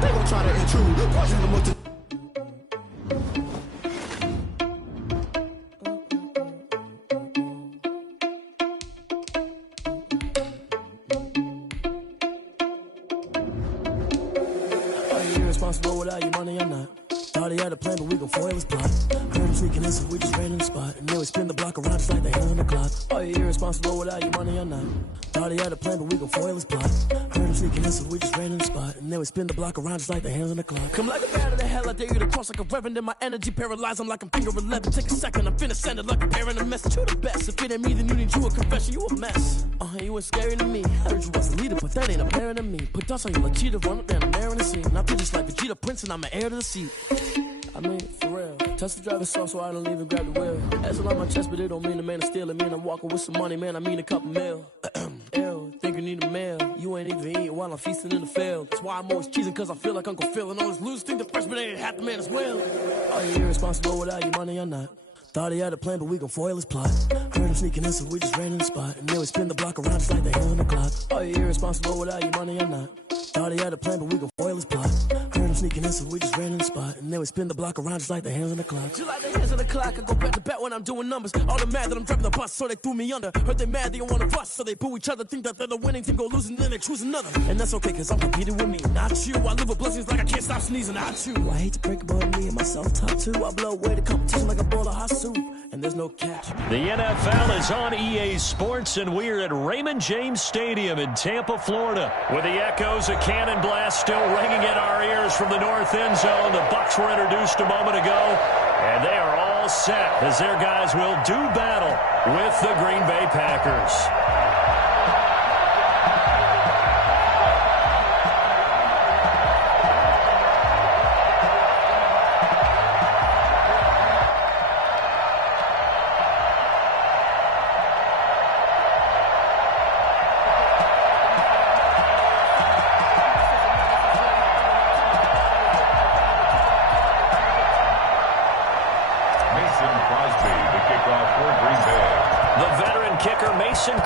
They gon' try to intrude. Poison them with the irresponsible without your money or not. Thought he had a plan, but we gon' foil his plot. Heard him sneaking in, so we just ran in the spot. And then we spin the block around just like the hell in the clock. Are you irresponsible without your money or not? Thought he had a plan, but we gon' foil his plot. Heard him sneaking in, so we just ran in the spot. And then we spin the block around just like the hell in the clock. Come like a bat of the hell, I dare you to cross like a reverend. And my energy paralyzed, I'm like I'm finger 11. Take a second, I'm finna send it like a parent. A message to the best. If it ain't me, then you need you a confession. You a mess. You ain't scary to me. Heard you was a leader, but that ain't apparent to me. Put dust on you like cheetah, run up down the air in the scene. And I feel just like Vegeta Prince, and I'm an heir to the seat. I mean, for real. Touch the driver's soft so I don't even grab the wheel. That's on my chest, but it don't mean the man is stealing. Mean I'm walking with some money, man. I mean a couple mil. Ew, think you need a meal. You ain't even eating while I'm feasting in the field. That's why I'm always cheesing, cause I feel like Uncle Phil. And all those losers think the freshman ain't half the man as well. Are you irresponsible without your money or not? Thought he had a plan, but we gon' foil his plot. Heard him sneaking in, so we just ran in the spot. And then we spin the block around just like the hell in the clock. Are you irresponsible without your money or not? Thought he had a plan, but we gon' foil his plot. Heard him sneaking in, so we just ran in the spot. And then we spin the block around just like the hands on the clock. Just like the hands on the clock, I go back to back when I'm doing numbers. All the mad that I'm driving the bus, so they threw me under. Heard they mad, they don't wanna bust, so they boo each other. Think that they're the winning team, go losing, then they choose another. And that's okay, cause I'm competing with me, not you. I live with blessings like I can't stop sneezing, I chew. I hate to break about me and my self-talk too. I blow away the competition like a bowl of hot soup. And there's no catch. The NFL is on EA Sports, and we're at Raymond James Stadium in Tampa, Florida. With the echoes of cannon blast still ringing in our ears from the north end zone. The Bucs were introduced a moment ago, and they are all set as their guys will do battle with the Green Bay Packers.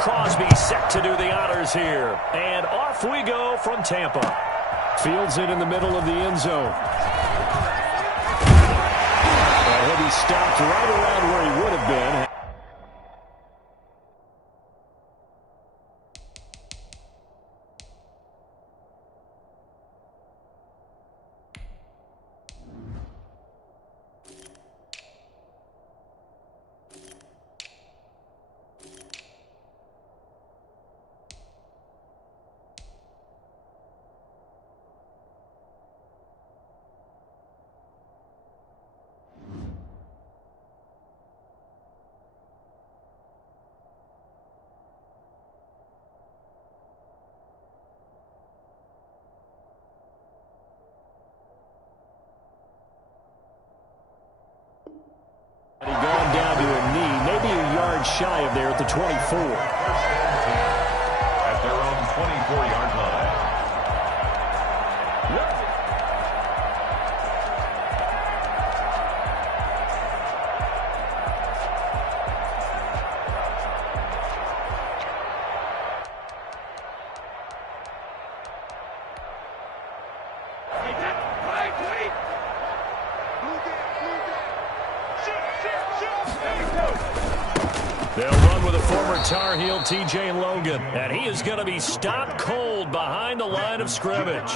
Crosby set to do the honors here. And off we go from Tampa. Fields it in the middle of the end zone. Well, he'll be stopped right around where he would have been. Gone down to a knee, maybe a yard shy of there at the 24. At their own 24-yard line. They'll run with a former Tar Heel, T.J. Logan. And he is going to be stopped cold behind the line of scrimmage.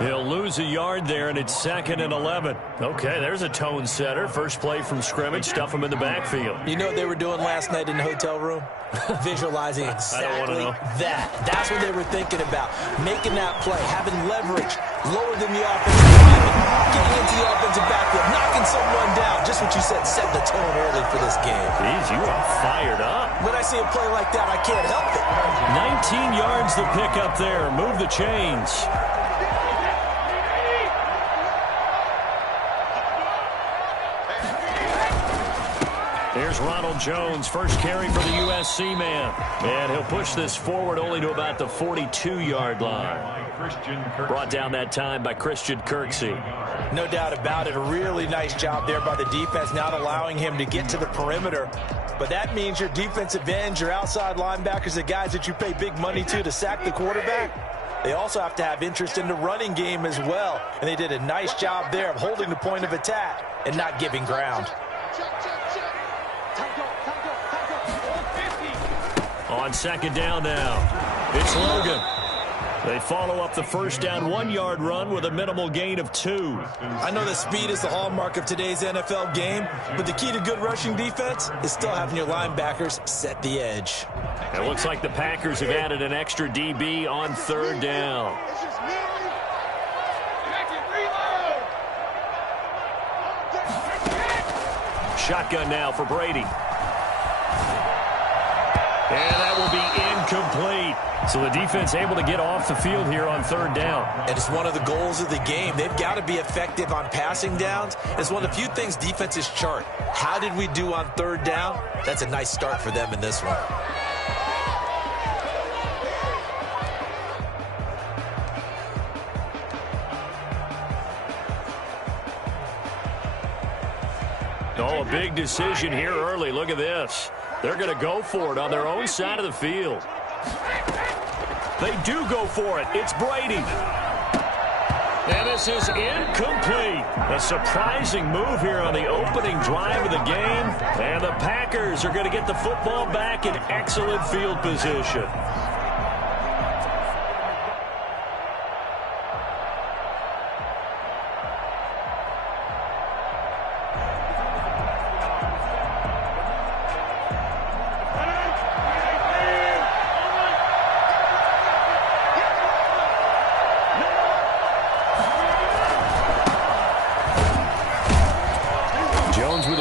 He'll lose a yard there, and it's 2nd and 11. Okay, there's a tone setter. First play from scrimmage, stuff him in the backfield. You know what they were doing last night in the hotel room? Visualizing exactly that. That's what they were thinking about. Making that play, having leverage, lower than the offensive lineman, getting into the offensive backfield, knocking someone down. Just what you said, set the tone early for this game. Jeez, you are fired up. When I see a play like that, I can't help it. 19 yards the pick up there. Move the chains. Here's Ronald Jones, first carry for the USC man. And he'll push this forward only to about the 42-yard line. Brought down that time by Christian Kirksey. No doubt about it. A really nice job there by the defense, not allowing him to get to the perimeter. But that means your defensive ends, your outside linebackers, the guys that you pay big money to sack the quarterback, they also have to have interest in the running game as well. And they did a nice job there of holding the point of attack and not giving ground. On second down now, it's Logan. They follow up the first down 1-yard run with a minimal gain of 2. I know that speed is the hallmark of today's NFL game, but the key to good rushing defense is still having your linebackers set the edge. It looks like the Packers have added an extra DB on third down. Shotgun now for Brady. And that will be incomplete. So the defense able to get off the field here on third down. And it's one of the goals of the game. They've got to be effective on passing downs. It's one of the few things defenses chart. How did we do on third down? That's a nice start for them in this one. Oh, a big decision here early. Look at this. They're going to go for it on their own side of the field. They do go for it. It's Brady. And this is incomplete. A surprising move here on the opening drive of the game. And the Packers are going to get the football back in excellent field position.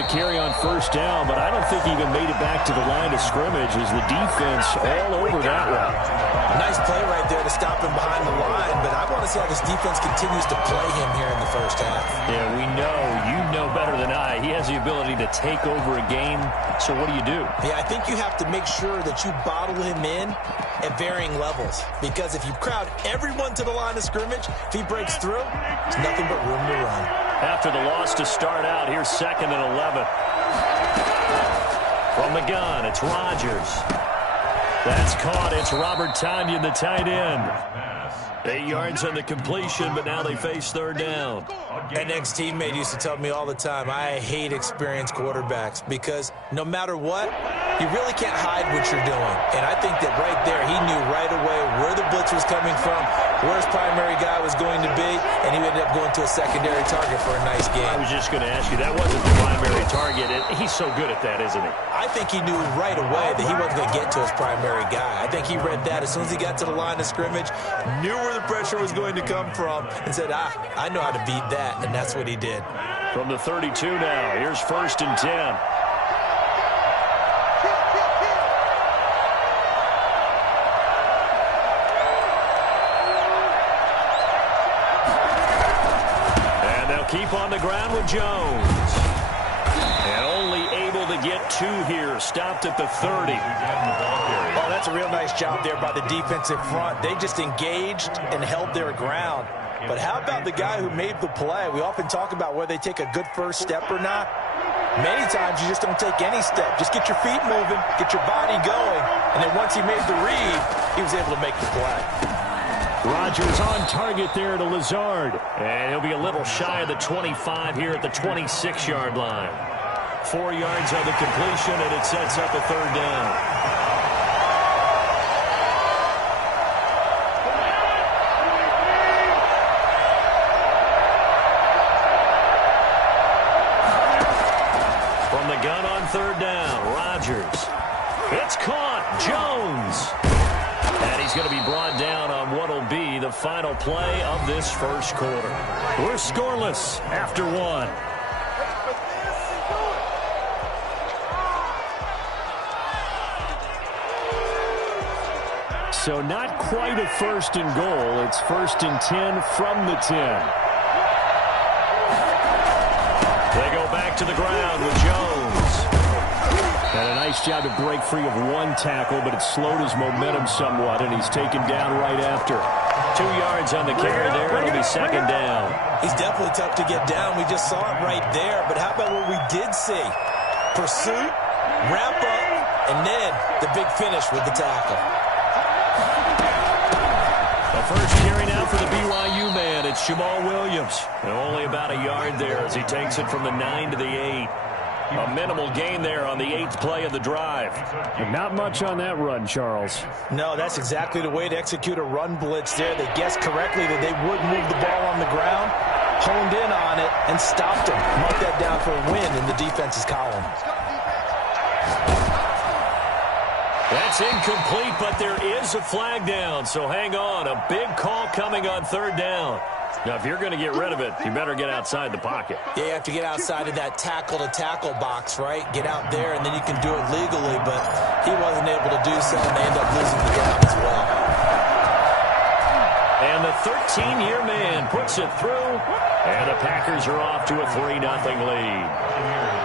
Carry on first down, but I don't think he even made it back to the line of scrimmage as the defense all over that one. Nice play right there to stop him behind the line, but I want to see how this defense continues to play him here in the first half. Yeah, we know. You know better than I. He has the ability to take over a game, so what do you do? Yeah, I think you have to make sure that you bottle him in at varying levels, because if you crowd everyone to the line of scrimmage, if he breaks through, there's nothing but room to run. After the loss to start out, here's 2nd and 11. From the gun, it's Rodgers. That's caught. It's Robert Tonyan, the tight end. 8 yards on the completion, but now they face third down. An ex-teammate used to tell me all the time, I hate experienced quarterbacks because no matter what, you really can't hide what you're doing. And I think that right there, he knew right away where the blitz was coming from, where his primary guy was going to be, and he ended up going to a secondary target for a nice game. I was just going to ask you, that wasn't the primary target. He's so good at that, isn't he? I think he knew right away that he wasn't going to get to his primary guy. I think he read that as soon as he got to the line of scrimmage, knew where the pressure was going to come from, and said, I know how to beat that, and that's what he did. From the 32 now, here's 1st and 10. Keep on the ground with Jones. And only able to get 2 here. Stopped at the 30. Oh, that's a real nice job there by the defensive front. They just engaged and held their ground. But how about the guy who made the play? We often talk about whether they take a good first step or not. Many times you just don't take any step. Just get your feet moving, get your body going. And then once he made the read, he was able to make the play. Rodgers on target there to Lazard. And he'll be a little shy of the 25 here at the 26-yard line. 4 yards on the completion, and it sets up a third down. From the gun on third down, Rodgers. It's caught. Jones. And he's going to be brought down on what will be the final play of this first quarter. We're scoreless after 1. So not quite a 1st and goal. It's 1st and 10 from the 10. They go back to the ground with Jones. And a nice job to break free of 1 tackle, but it slowed his momentum somewhat, and he's taken down right after. 2 yards on the carry there. It'll be 2nd down. He's definitely tough to get down. We just saw it right there. But how about what we did see? Pursuit, wrap up, and then the big finish with the tackle. The first It's Jamal Williams. And only about a yard there as he takes it from the 9 to the 8. A minimal gain there on the 8th play of the drive. And not much on that run, Charles. No, that's exactly the way to execute a run blitz there. They guessed correctly that they would move the ball on the ground, honed in on it, and stopped them. Mark that down for a win in the defense's column. That's incomplete, but there is a flag down, so hang on. A big call coming on 3rd down. Now, if you're going to get rid of it, you better get outside the pocket. Yeah, you have to get outside of that tackle-to-tackle box, right? Get out there, and then you can do it legally, but he wasn't able to do so, and they end up losing the down as well. And the 13-year man puts it through, and the Packers are off to a 3-0 lead.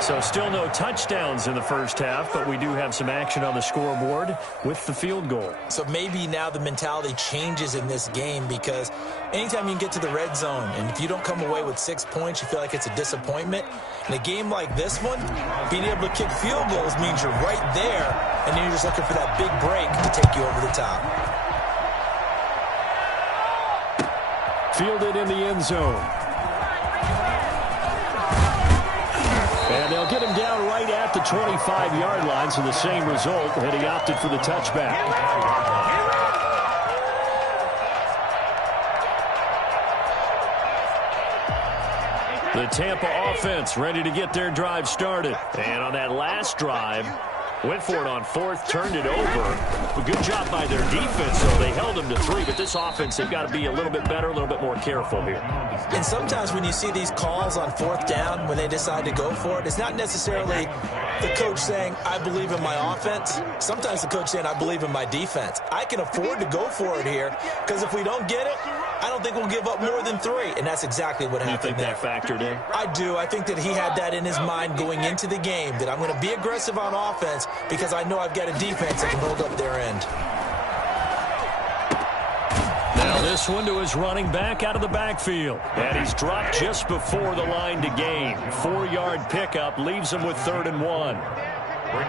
So still no touchdowns in the first half, but we do have some action on the scoreboard with the field goal. So maybe now the mentality changes in this game because anytime you can get to the red zone, and if you don't come away with 6 points, you feel like it's a disappointment. In a game like this one, being able to kick field goals means you're right there, and then you're just looking for that big break to take you over the top. Fielded in the end zone. And they'll get him down right at the 25-yard line, so the same result, and he opted for the touchback. The Tampa offense ready to get their drive started. And on that last drive, went for it on 4th, turned it over. A good job by their defense, so they held them to 3. But this offense, they've got to be a little bit better, a little bit more careful here. And sometimes when you see these calls on 4th down, when they decide to go for it, it's not necessarily the coach saying, I believe in my offense. Sometimes the coach saying, I believe in my defense. I can afford to go for it here because if we don't get it, I don't think we'll give up more than 3. And that's exactly what happened there. You think that factored in? I do. I think that he had that in his mind going into the game, that I'm going to be aggressive on offense because I know I've got a defense that can hold up their end. Now this one to his running back out of the backfield. And he's dropped just before the line to gain. 4-yard pickup leaves him with 3rd and 1.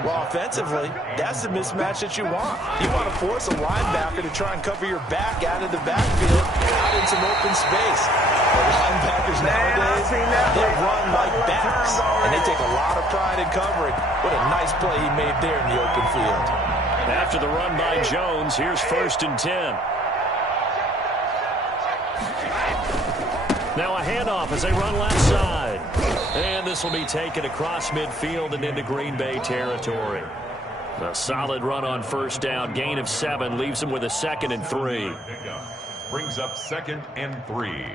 Well, offensively, that's the mismatch that you want. You want to force a linebacker to try and cover your back out of the backfield, out in some open space. The linebackers nowadays, they run like backs, and they take a lot of pride in covering. What a nice play he made there in the open field. After the run by Jones, here's 1st and 10. Now a handoff as they run left side. And this will be taken across midfield and into Green Bay territory. A solid run on 1st down. Gain of 7 leaves him with a 2nd and 3. Brings up 2nd and 3.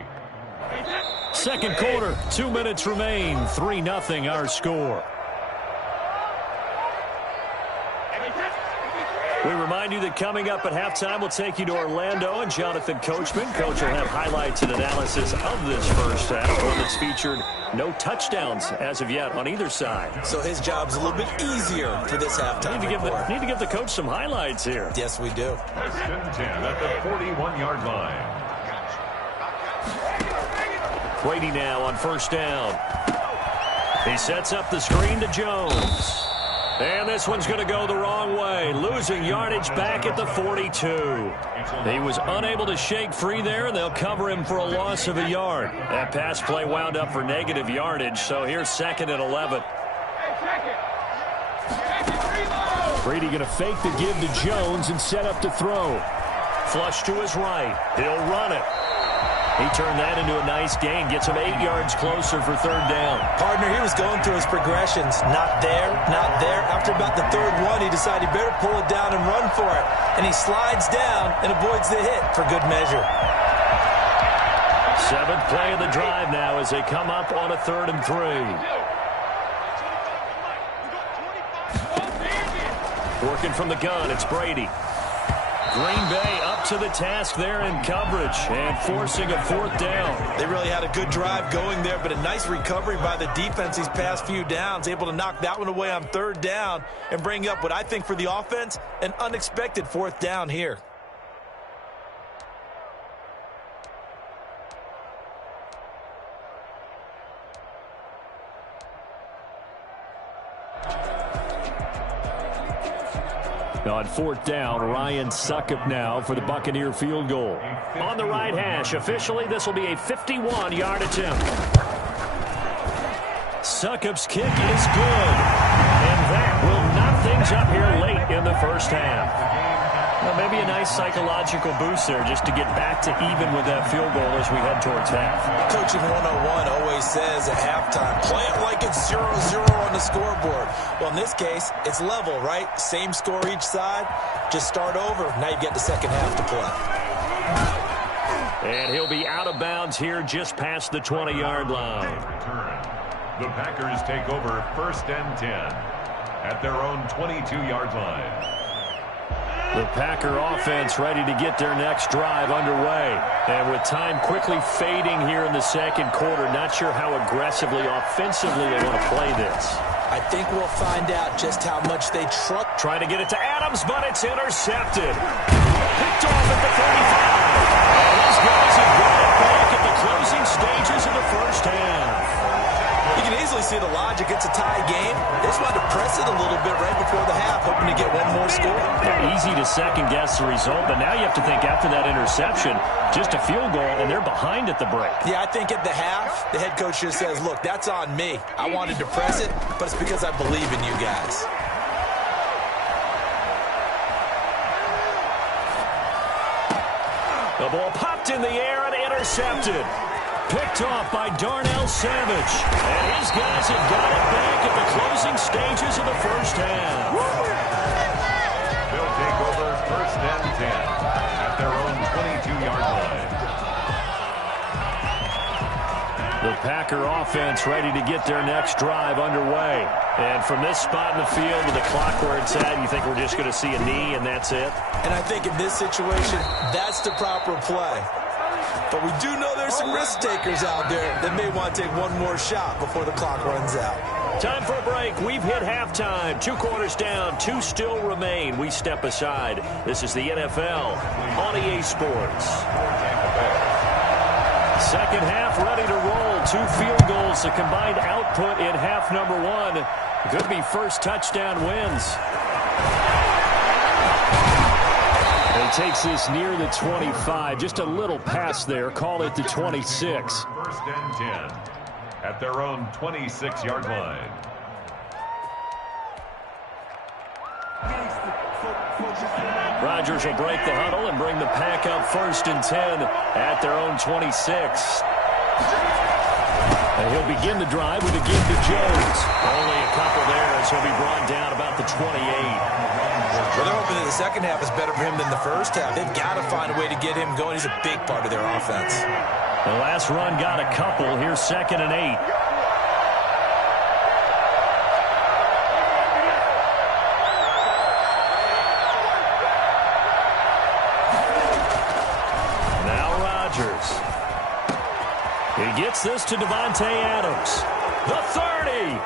Second quarter, 2 minutes remain. 3-0 our score. We remind you that coming up at halftime, we'll take you to Orlando and Jonathan Coachman. Coach will have highlights and analysis of this first half, one that's featured no touchdowns as of yet on either side. So his job's a little bit easier for this halftime. Need to give the coach some highlights here. Yes, we do. 1st and 10 at the 41-yard line. Brady now on 1st down. He sets up the screen to Jones. And this one's going to go the wrong way, losing yardage back at the 42. He was unable to shake free there, and they'll cover him for a loss of a yard. That pass play wound up for negative yardage, so here's 2nd and 11. Brady going to fake the give to Jones and set up to throw. Flush to his right. He'll run it. He turned that into a nice gain, gets him 8 yards closer for 3rd down. Partner, he was going through his progressions. Not there, not there. After about the 3rd one, he decided he better pull it down and run for it. And he slides down and avoids the hit for good measure. 7th play of the drive now as they come up on a 3rd and 3. Working from the gun, it's Brady. Green Bay up to the task there in coverage and forcing a 4th down. They really had a good drive going there, but a nice recovery by the defense these past few downs, able to knock that one away on 3rd down and bring up what I think for the offense, an unexpected 4th down here. On fourth down, Ryan Succop now for the Buccaneer field goal. On the right hash, officially this will be a 51-yard attempt. Succop's kick is good. And that will knock things up here late in the first half. Well, maybe a nice psychological boost there just to get back to even with that field goal as we head towards half. Coaching 101 always says at halftime, play it like it's 0-0 on the scoreboard. Well, in this case, it's level, right? Same score each side. Just start over. Now you get the second half to play. And he'll be out of bounds here just past the 20-yard line. The Packers take over 1st and 10 at their own 22-yard line. The Packer offense ready to get their next drive underway. And with time quickly fading here in the second quarter, not sure how aggressively, offensively they want to play this. I think we'll find out just how much they trust. Trying to get it to Adams, but it's intercepted. Picked off at the 35. And these guys have got it back at the closing stages of the first half. You can easily see the logic. It's a tie game. They just wanted to press it a little bit right before the half, hoping to get one more score. Yeah, easy to second-guess the result, but now you have to think after that interception, just a field goal, and they're behind at the break. Yeah, I think at the half, the head coach just says, look, that's on me. I wanted to press it, but it's because I believe in you guys. The ball popped in the air and intercepted. Picked off by Darnell Savage. And his guys have got it back at the closing stages of the first half. They'll take over 1st and 10 at their own 22-yard line. The Packer offense ready to get their next drive underway. And from this spot in the field with the clock where it's at, you think we're just going to see a knee and that's it? And I think in this situation, that's the proper play. But we do know there's some risk takers out there that may want to take one more shot before the clock runs out. Time for a break. We've hit halftime. 2 quarters down. 2 still remain. We step aside. This is the NFL on EA Sports. Second half ready to roll. 2 field goals. The combined output in half number 1. Could be first touchdown wins. He takes this near the 25. Just a little pass there. Call it the 26. 1st and 10 at their own 26-yard line. Rodgers will break the huddle and bring the pack up 1st and 10 at their own 26. And he'll begin the drive with a give to Jones. Only a couple there as he'll be brought down about the 28. Well, they're hoping that the second half is better for him than the first half. They've got to find a way to get him going. He's a big part of their offense. The last run got a couple. Here's 2nd and 8. Now Rodgers. He gets this to Davante Adams. The 30.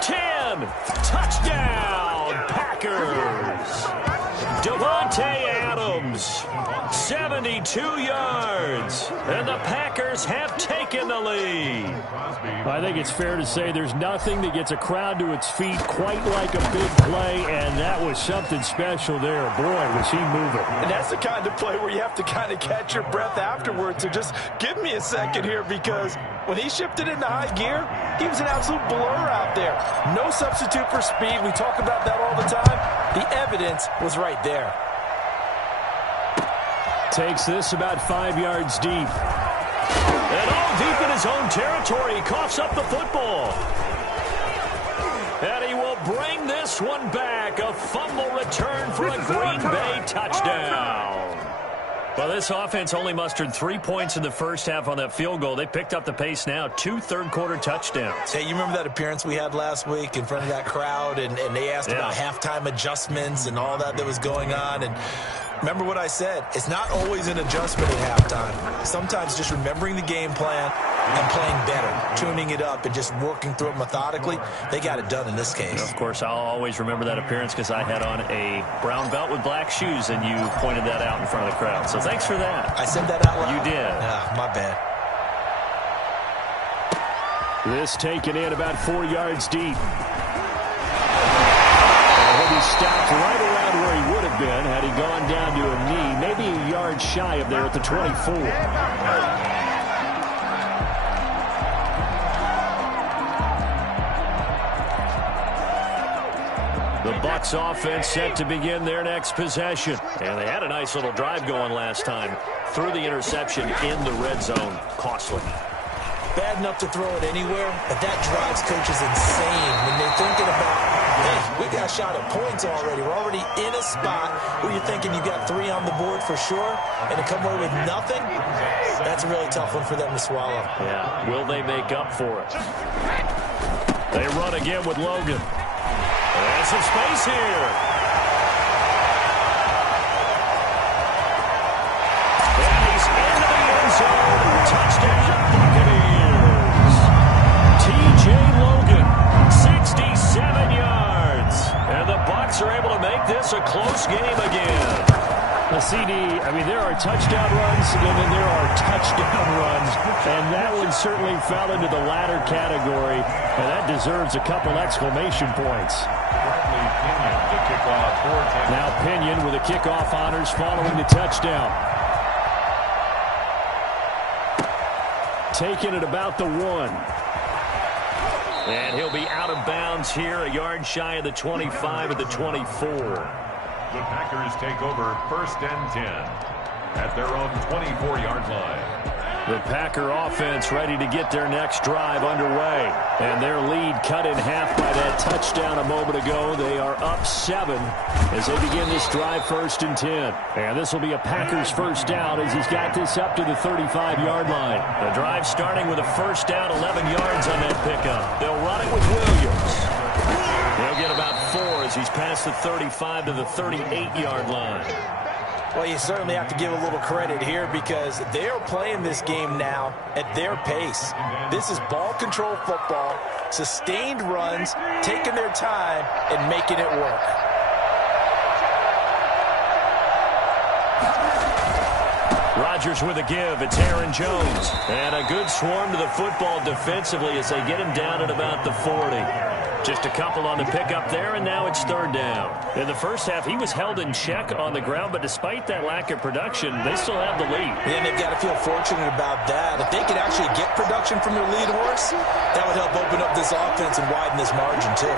10. Touchdown, Packers. Davante Adams, 72 yards, and the Packers have taken the lead. I think it's fair to say there's nothing that gets a crowd to its feet quite like a big play, and that was something special there. Boy, was he moving. And that's the kind of play where you have to kind of catch your breath afterwards. So just give me a second here, because when he shifted into high gear, he was an absolute blur out there. No substitute for speed. We talk about that all the time. The evidence was right there. Takes this about 5 yards deep. And all deep in his own territory. He coughs up the football. And he will bring this one back. A fumble return for a Green Bay touchdown. Well, this offense only mustered 3 points in the first half on that field goal. They picked up the pace now. 2 third-quarter touchdowns. Hey, you remember that appearance we had last week in front of that crowd, and they asked about halftime adjustments and all that was going on, and remember what I said. It's not always an adjustment at halftime. Sometimes just remembering the game plan and playing better, tuning it up and just working through it methodically. They got it done in this case. Of course, I'll always remember that appearance because I had on a brown belt with black shoes, and you pointed that out in front of the crowd. So thanks for that. I said that out loud? You did. Yeah, my bad. This taken in about 4 yards deep. He'll be he stopped right around where he would have been had he gone down to a knee, maybe a yard shy of there at the 24. The Bucs offense set to begin their next possession. And they had a nice little drive going last time. Threw the interception in the red zone. Costly. Bad enough to throw it anywhere, but that drives coaches insane when they're thinking about, hey, we got a shot at points already. We're already in a spot where you're thinking you got 3 on the board for sure, and to come away with nothing, that's a really tough one for them to swallow. Yeah, will they make up for it? They run again with Logan. There's some space here. And he's into the end zone. Touchdown, Buccaneers. T.J. Logan, 67 yards. And the Bucs are able to make this a close game again. The CD, I mean, there are touchdown runs, and then there are touchdown runs. And that one certainly fell into the latter category. And that deserves a couple exclamation points. Now Pinion with the kickoff honors following the touchdown. Taking it about the 1. And he'll be out of bounds here, a yard shy of the 25 at the 24. The Packers take over 1st and 10 at their own 24-yard line. The Packer offense ready to get their next drive underway. And their lead cut in half by that touchdown a moment ago. They are up 7 as they begin this drive 1st and 10. And this will be a Packers first down as he's got this up to the 35-yard line. The drive starting with a first down, 11 yards on that pickup. They'll run it with Williams. He'll get about 4 as he's past the 35 to the 38-yard line. Well, you certainly have to give a little credit here because they are playing this game now at their pace. This is ball control football, sustained runs, taking their time and making it work. Rodgers with a give. It's Aaron Jones. And a good swarm to the football defensively as they get him down at about the 40. Just a couple on the pickup there, and now it's 3rd down. In the first half, he was held in check on the ground, but despite that lack of production, they still have the lead. And they've got to feel fortunate about that. If they could actually get production from their lead horse, that would help open up this offense and widen this margin, too.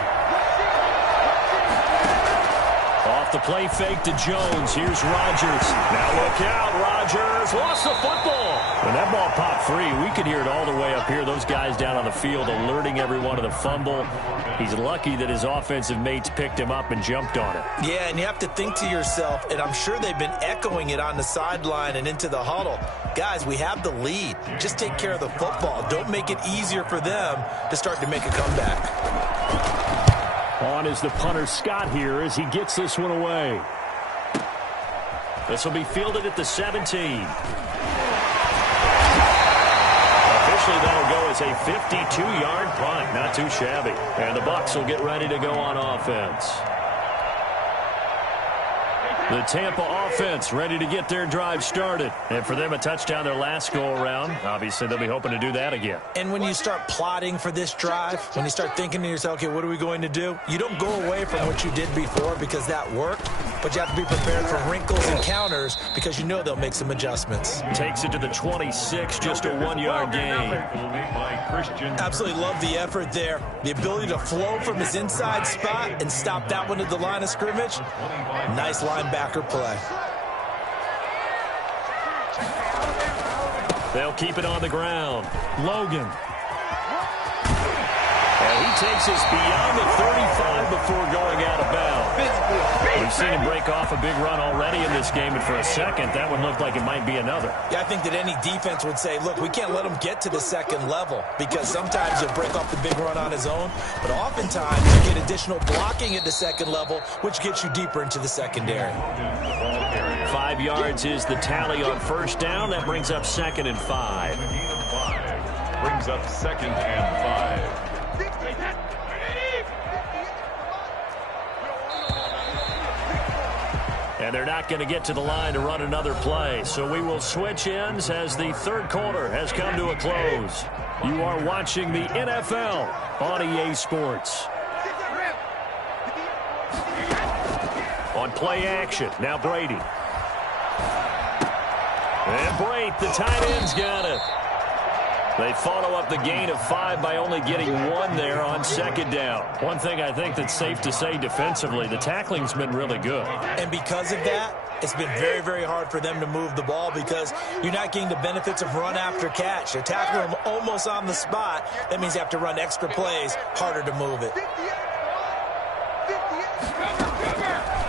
Off the play fake to Jones. Here's Rodgers. Now look out, Rodgers. Lost the football. When that ball popped free, we could hear it all the way up here. Those guys down on the field alerting everyone of the fumble. He's lucky that his offensive mates picked him up and jumped on it. Yeah, and you have to think to yourself, and I'm sure they've been echoing it on the sideline and into the huddle. Guys, we have the lead. Just take care of the football. Don't make it easier for them to start to make a comeback. On is the punter Scott here as he gets this one away. This will be fielded at the 17. Officially, that'll go as a 52-yard punt. Not too shabby. And the Bucs will get ready to go on offense. The Tampa offense ready to get their drive started. And for them, a touchdown their last go-around. Obviously, they'll be hoping to do that again. And when you start plotting for this drive, when you start thinking to yourself, okay, what are we going to do? You don't go away from what you did before because that worked, but you have to be prepared for wrinkles and counters because you know they'll make some adjustments. Takes it to the 26, just a 1-yard gain. Absolutely love the effort there. The ability to flow from his inside spot and stop that one at the line of scrimmage. Nice linebacker play. They'll keep it on the ground. Logan. And he takes us beyond the 35 before going out of bounds. We've seen him break off a big run already in this game, and for a second, that one looked like it might be another. Yeah, I think that any defense would say, look, we can't let him get to the second level because sometimes he'll break off the big run on his own, but oftentimes you get additional blocking at the second level, which gets you deeper into the secondary. 5 yards is the tally on first down. That brings up 2nd and 5. Brings up 2nd and 5. And they're not going to get to the line to run another play. So we will switch ends as the third quarter has come to a close. You are watching the NFL on EA Sports. on play action. Now Brady. And Brate, the tight end's got it. They follow up the gain of 5 by only getting 1 there on second down. One thing I think that's safe to say defensively, the tackling's been really good. And because of that, it's been very, very hard for them to move the ball because you're not getting the benefits of run after catch. They're tackling them almost on the spot. That means you have to run extra plays, harder to move it.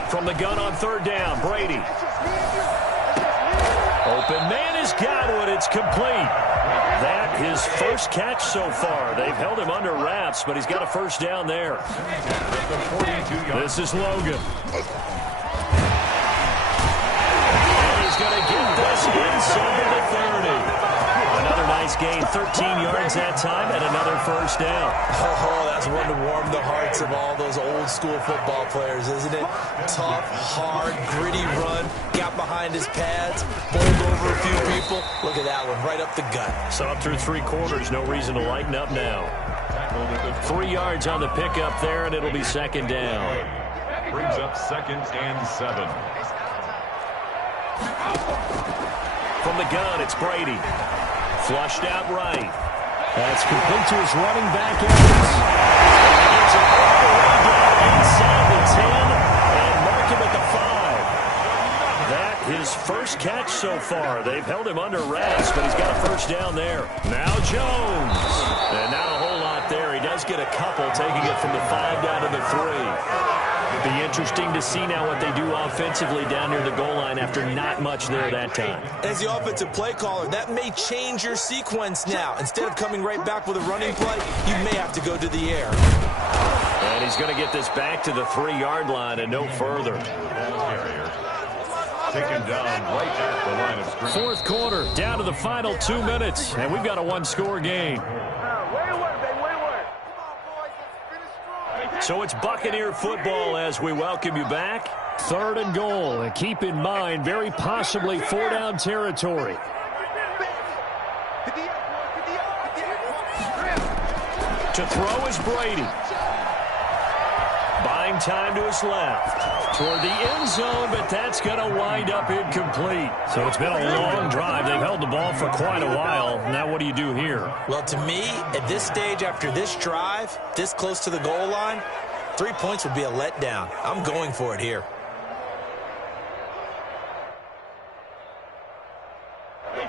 From the gun on third down, Brady. Open man has got one. It's complete. That his first catch so far. They've held him under wraps, but he's got a first down there. This is Logan. And he's going to get this inside the 30. Another nice gain, 13 yards that time, and another first down. Oh, that's one to warm the hearts of all those old school football players, isn't it? Tough, hard, gritty run, got behind his pads, bowled over a few people. Look at that one, right up the gut. So up through 3 quarters, no reason to lighten up now. 3 yards on the pickup there, and it'll be second down. Brings up 2nd and 7. From the gun, it's Brady. Flushed out right. That's complete to his running back, Evans. Gets it all the way down inside the 10 and mark him at the 5. That his first catch so far. They've held him under wraps, but he's got a first down there. Now Jones. And not a whole lot there. He does get a couple, taking it from the 5 down to the 3. It'll be interesting to see now what they do offensively down near the goal line after not much there that time. As the offensive play caller, that may change your sequence now. Instead of coming right back with a running play, you may have to go to the air. And he's going to get this back to the 3-yard line and no further. Taken down right at the line of scrimmage. Fourth quarter, down to the final 2 minutes, and we've got a 1-score game. So it's Buccaneer football as we welcome you back. 3rd and goal, and keep in mind, very possibly 4-down territory. To throw is Brady. Buying time to his left. Toward the end zone, but that's going to wind up incomplete. So it's been a long drive. They've held the ball for quite a while. Now what do you do here? Well, to me, at this stage, after this drive, this close to the goal line, 3 points would be a letdown. I'm going for it here.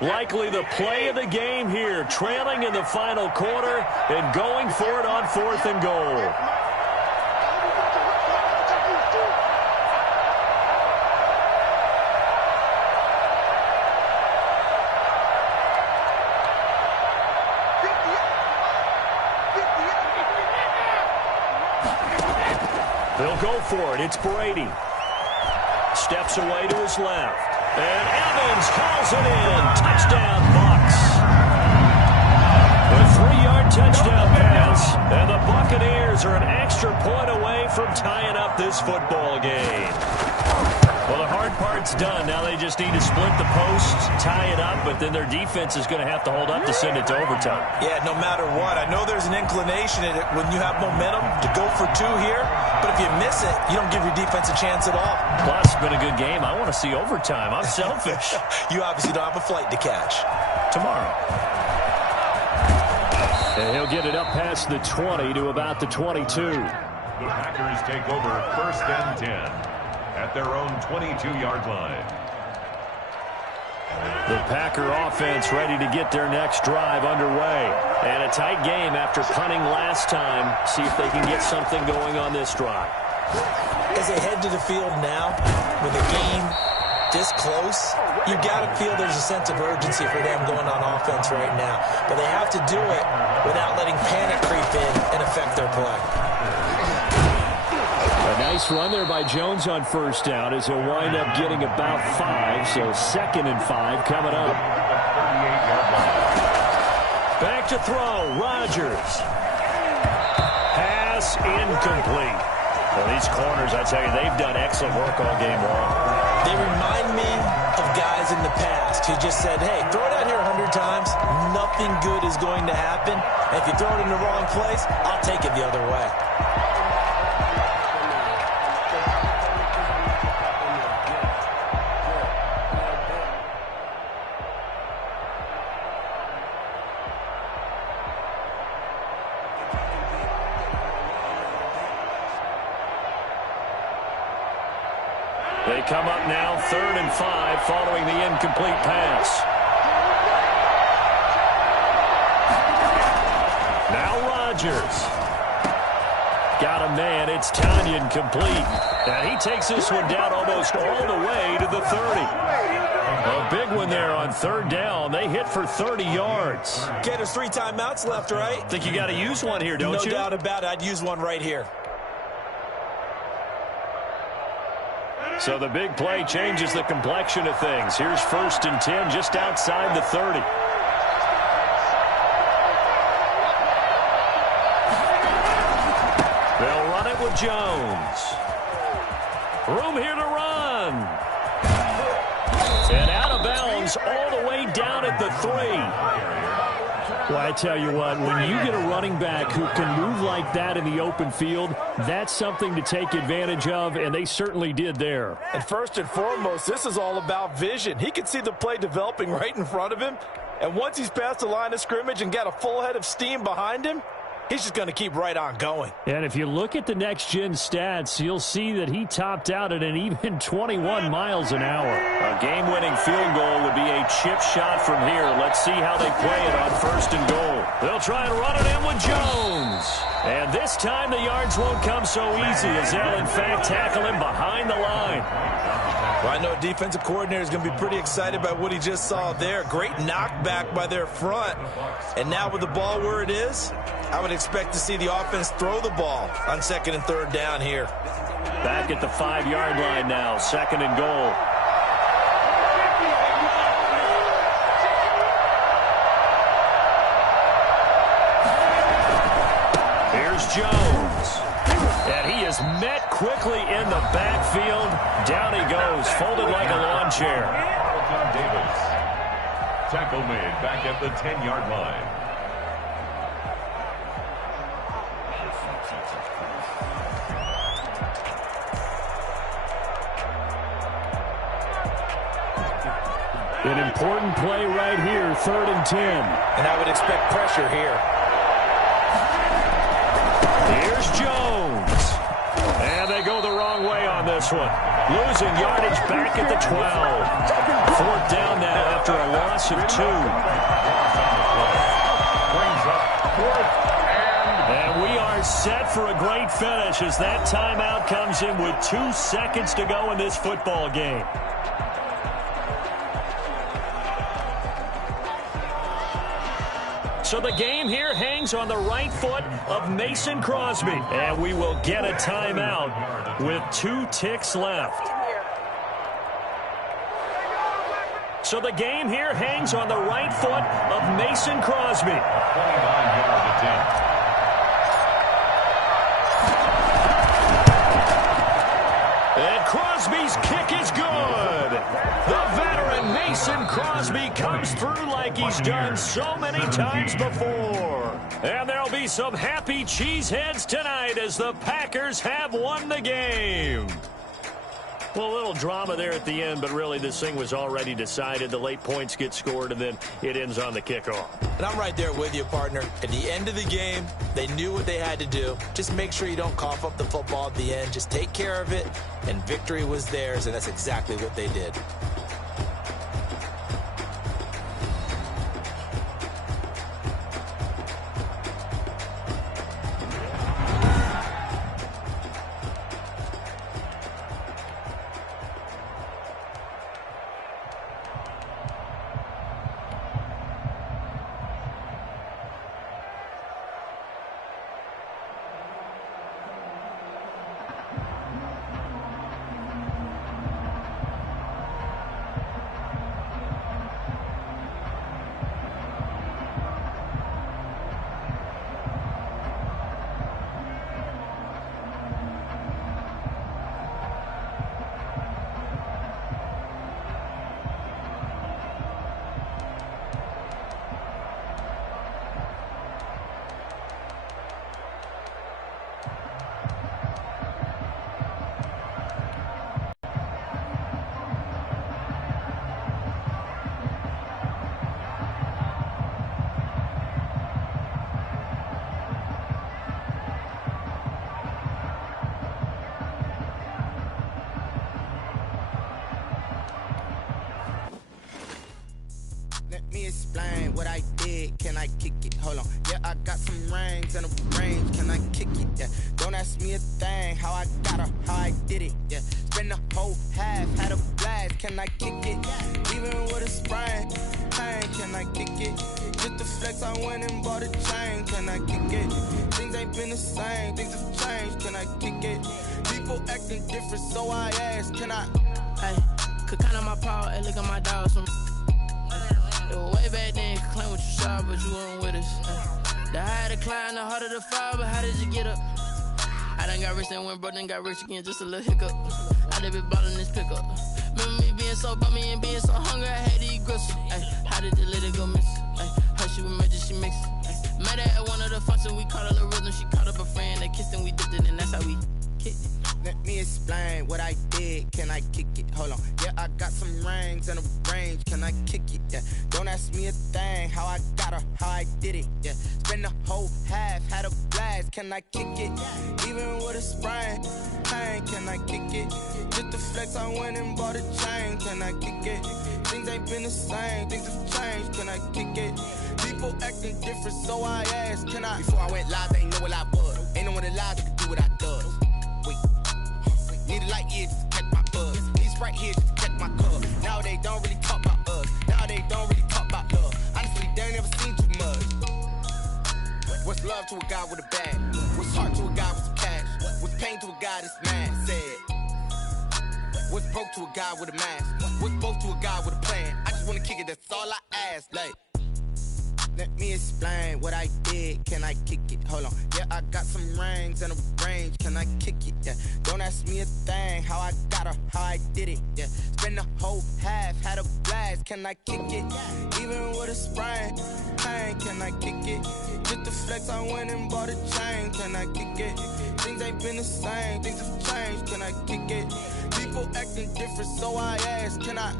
Likely the play of the game here, trailing in the final quarter and going for it on 4th and goal. They'll go for it. It's Brady. Steps away to his left. And Evans hauls it in. Touchdown, Bucs. A 3-yard touchdown pass. And the Buccaneers are an extra point away from tying up this football game. Well, the hard part's done. Now they just need to split the posts, tie it up, but then their defense is going to have to hold up to send it to overtime. Yeah, no matter what. I know there's an inclination in it when you have momentum to go for 2 here, but if you miss it, you don't give your defense a chance at all. Plus, it's been a good game. I want to see overtime. I'm selfish. You obviously don't have a flight to catch. Tomorrow. And he'll get it up past the 20 to about the 22. The Packers take over 1st and 10 at their own 22-yard line. The Packer offense ready to get their next drive underway. And a tight game after punting last time. See if they can get something going on this drive. As they head to the field now, with a game this close, you got to feel there's a sense of urgency for them going on offense right now. But they have to do it without letting panic creep in and affect their play. A nice run there by Jones on first down as he'll wind up getting about 5. So 2nd and 5 coming up. Back to throw. Rodgers. Pass incomplete. Well, these corners, I tell you, they've done excellent work all game long. They remind me of guys in the past who just said, hey, throw it out here 100 times. Nothing good is going to happen. And if you throw it in the wrong place, I'll take it the other way. They come up now 3rd and 5 following the incomplete pass. Now Rodgers. Got a man. It's Tanyan complete. And he takes this one down almost all the way to the 30. A big one there on 3rd down. They hit for 30 yards. Okay, there's 3 timeouts left, right? Think you got to use one here, don't you? No doubt about it. I'd use one right here. So the big play changes the complexion of things. Here's 1st and 10 just outside the 30. They'll run it with Jones. Room here to run. And out of bounds all the way down at the 3. Well, I tell you what, when you get a running back who can move like that in the open field, that's something to take advantage of, and they certainly did there. And first and foremost, this is all about vision. He can see the play developing right in front of him, and once he's past the line of scrimmage and got a full head of steam behind him, he's just going to keep right on going. And if you look at the next-gen stats, you'll see that he topped out at an even 21 miles an hour. A game-winning field goal would be a chip shot from here. Let's see how they play it on 1st and goal. They'll try and run it in with Jones. And this time the yards won't come so easy as they'll, in fact, tackle him behind the line. Well, I know defensive coordinator is going to be pretty excited by what he just saw there. Great knockback by their front. And now with the ball where it is, I would expect to see the offense throw the ball on 2nd and 3rd down here. Back at the 5-yard line now, 2nd and goal. Here's Jones. And he is met quickly in the backfield. Down he goes, folded like a lawn chair. Davis. Tackle made back at the 10-yard line. An important play right here, 3rd and 10. And I would expect pressure here. Here's Jones. And they go the wrong way on this one. Losing yardage back at the 12. 4th down now after a loss of 2. And we are set for a great finish as that timeout comes in with 2 seconds to go in this football game. So the game here hangs on the right foot of Mason Crosby. And we will get a timeout with 2 ticks left. So the game here hangs on the right foot of Mason Crosby. 29-yard attempt. And Crosby's kick is good. The veteran Mason Crosby comes through like he's done so many times before. And there'll be some happy cheeseheads tonight as the Packers have won the game. Well, a little drama there at the end, but really this thing was already decided. The late points get scored, and then it ends on the kickoff. And I'm right there with you, partner. At the end of the game, they knew what they had to do. Just make sure you don't cough up the football at the end. Just take care of it, and victory was theirs, and that's exactly what they did. Let me explain what I did. Can I kick it? Hold on. Yeah, I got some rings and a range. Can I kick it? Yeah. Don't ask me a thing. How I got her, how I did it. Yeah. Spend the whole half, had a blast. Can I kick it? Even with a sprain. Pain, can I kick it? Just the flex, I went and bought a chain. Can I kick it? Things ain't been the same. Things have changed. Can I kick it? People acting different, so I ask. Can I? Hey, could count on my power. Hey, look at my dogs. Way back then, you could claim what you saw, but you weren't with us. The higher the climb, the harder the fall, but how did you get up? I done got rich and went broke, then got rich again, just a little hiccup. I done been ballin' this pickup. Remember me being so bummy and being so hungry, I had to eat gristle. How did the little go miss? Her she was magic, she mixed. Met her at one of the functions, we caught her the rhythm. She caught up a friend, they kissed and we dipped it, and that's how we kicked it. Let me explain what I did. Can I kick it? Hold on. Yeah, I got some rings and a range. Can I kick it? Yeah. Don't ask me a thing. How I got her, how I did it. Yeah. Spend the whole half, had a blast. Can I kick it? Even with a sprain. Pain, can I kick it? Just the flex, I went and bought a chain. Can I kick it? Things ain't been the same. Things have changed. Can I kick it? People acting different, so I asked. Can I? Before I went live, they ain't know what I was. Ain't no one alive that could do what I does. Need a light here just to catch my buzz. Need Sprite here just to catch my cup. Now they don't really talk about us. Now they don't really talk about love. Honestly, they ain't never seen too much. What's love to a guy with a bag? What's heart to a guy with some cash? What's pain to a guy that's mad? Said. What's broke to a guy with a mask? What's both to a guy with a plan? I just wanna kick it, that's all I ask. Like, let me explain what I did. Can I kick it? Hold on. Yeah, I got some rings and a range. Can I kick it? Yeah. Don't ask me a thing. How I got her, how I did it. Yeah. Spend the whole half, had a blast. Can I kick it? Even with a sprain. Pain, can I kick it? Just the flex, I went and bought a chain. Can I kick it? Things ain't been the same. Things have changed. Can I kick it? People acting different, so I ask. Can I?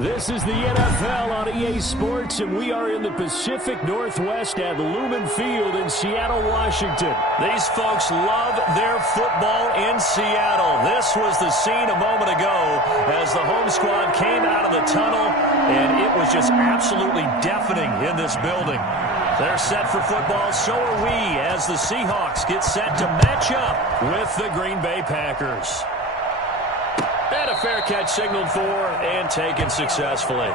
This is the NFL on EA Sports, and we are in the Pacific Northwest at Lumen Field in Seattle, Washington. These folks love their football in Seattle. This was the scene a moment ago as the home squad came out of the tunnel, and it was just absolutely deafening in this building. They're set for football, so are we, as the Seahawks get set to match up with the Green Bay Packers. And a fair catch signaled for and taken successfully.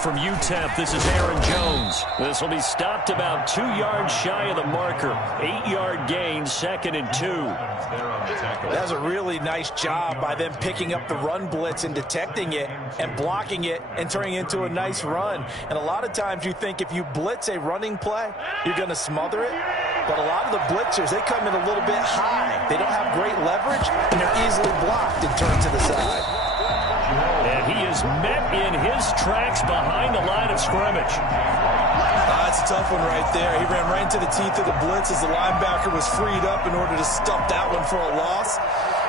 From UTEP, this is Aaron Jones. This will be stopped about 2 yards shy of the marker. 8-yard gain, 2nd and 2. That's a really nice job by them picking up the run blitz and detecting it and blocking it and turning it into a nice run. And a lot of times you think if you blitz a running play, you're going to smother it. But a lot of the blitzers, they come in a little bit high. They don't have great leverage, and they're easily blocked and turned to the side. And he is met in his tracks behind the line of scrimmage. That's a tough one right there. He ran right into the teeth of the blitz as the linebacker was freed up in order to stop that one for a loss.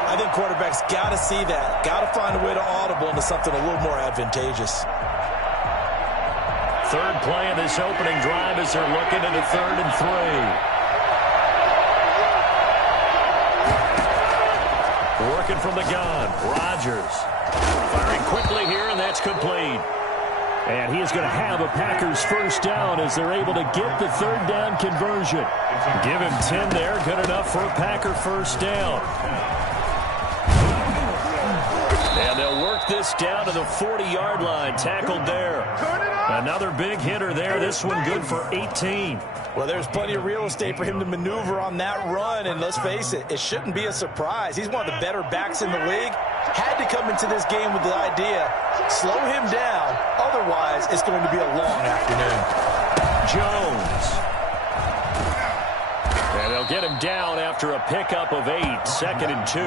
I think quarterbacks got to see that. Got to find a way to audible into something a little more advantageous. Third play of this opening drive as they're looking into 3rd and 3. Working from the gun, Rodgers. Firing quickly here, and that's complete. And he is going to have a Packers first down as they're able to get the 3rd down conversion. Give him 10 there, good enough for a Packer first down. And they'll work this down to the 40-yard line, tackled there. Another big hitter there, this one good for 18. Well, there's plenty of real estate for him to maneuver on that run, and let's face it, it shouldn't be a surprise. He's one of the better backs in the league. Had to come into this game with the idea, slow him down, otherwise it's going to be a long afternoon. Jones. And They'll get him down after a pickup of 8, 2nd and 2.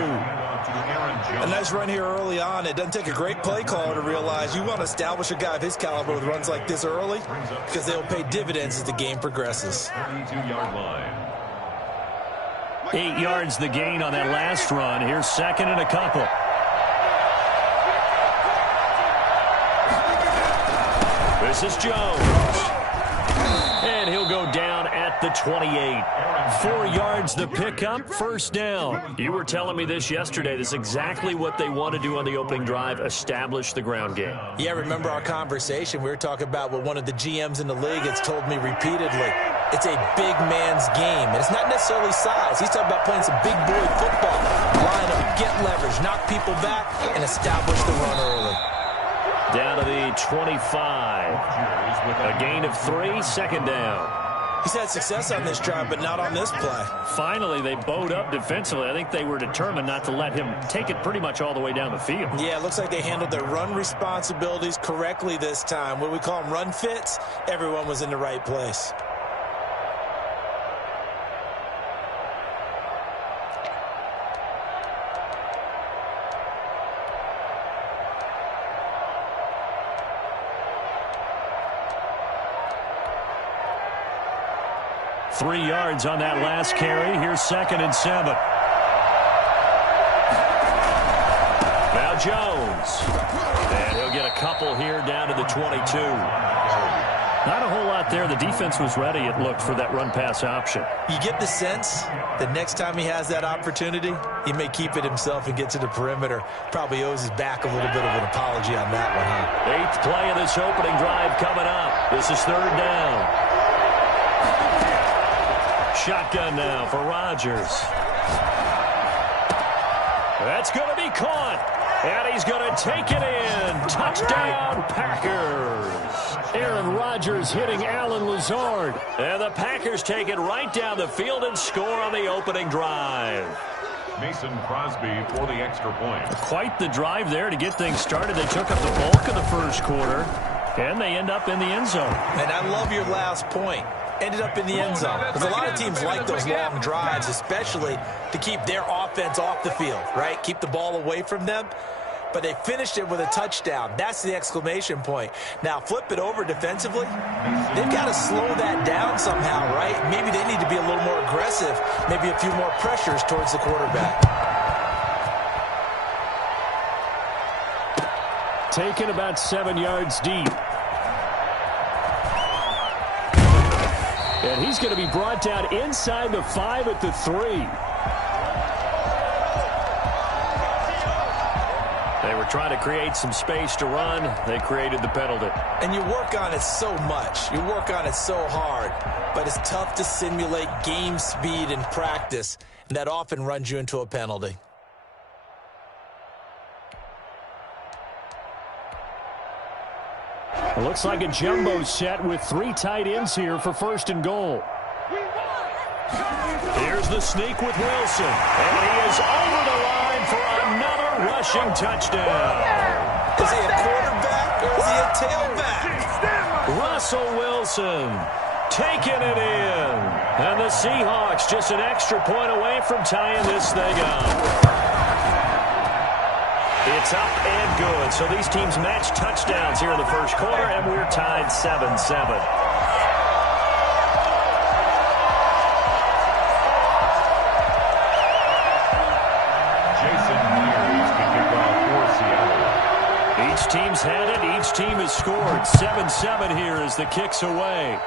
A nice run here early on. It doesn't take a great play caller to realize you want to establish a guy of his caliber with runs like this early because they'll pay dividends as the game progresses. 32-yard line. 8 yards the gain on that last run. Here's 2nd and a couple. This is Jones. And he'll go down at the 28. 4 yards the pickup, 1st down. You were telling me this yesterday. This is exactly what they want to do on the opening drive, establish the ground game. Yeah, remember our conversation. We were talking about what one of the GMs in the league has told me repeatedly. It's a big man's game, and it's not necessarily size. He's talking about playing some big boy football. Line up, get leverage, knock people back, and establish the run early. Down to the 25. A gain of 3, 2nd down. He's had success on this drive, but not on this play. Finally, they bowed up defensively. I think they were determined not to let him take it pretty much all the way down the field. Yeah, it looks like they handled their run responsibilities correctly this time. What we call them run fits, everyone was in the right place. Three yards on that last carry. Here's 2nd and 7. Now Jones. And he'll get a couple here down to the 22. Not a whole lot there. The defense was ready, it looked, for that run-pass option. You get the sense that next time he has that opportunity, he may keep it himself and get to the perimeter. Probably owes his back a little bit of an apology on that one, huh? 8th play of this opening drive coming up. This is 3rd down. Shotgun now for Rodgers. That's going to be caught. And he's going to take it in. Touchdown, Packers. Aaron Rodgers hitting Allen Lazard. And the Packers take it right down the field and score on the opening drive. Mason Crosby for the extra point. Quite the drive there to get things started. They took up the bulk of the first quarter, and they end up in the end zone. And I love your last point. Ended up in the end zone. Because a lot of teams like those long drives, especially to keep their offense off the field, right? Keep the ball away from them. But they finished it with a touchdown. That's the exclamation point. Now, flip it over defensively. They've got to slow that down somehow, right? Maybe they need to be a little more aggressive. Maybe a few more pressures towards the quarterback. Taken about 7 yards deep. And he's going to be brought down inside the 5 at the 3. They were trying to create some space to run. They created the penalty. And you work on it so much. You work on it so hard. But it's tough to simulate game speed in practice. And that often runs you into a penalty. It looks like a jumbo set with 3 tight ends here for 1st and goal. Here's the sneak with Wilson. And he is over the line for another rushing touchdown. Is he a quarterback or is he a tailback? Russell Wilson taking it in. And the Seahawks just an extra point away from tying this thing up. It's up and good. So these teams match touchdowns here in the first quarter, and we're tied 7-7. Jason Myers to kick off for Seattle. Each team's had it. Each team has scored. 7-7 here as the kick's away.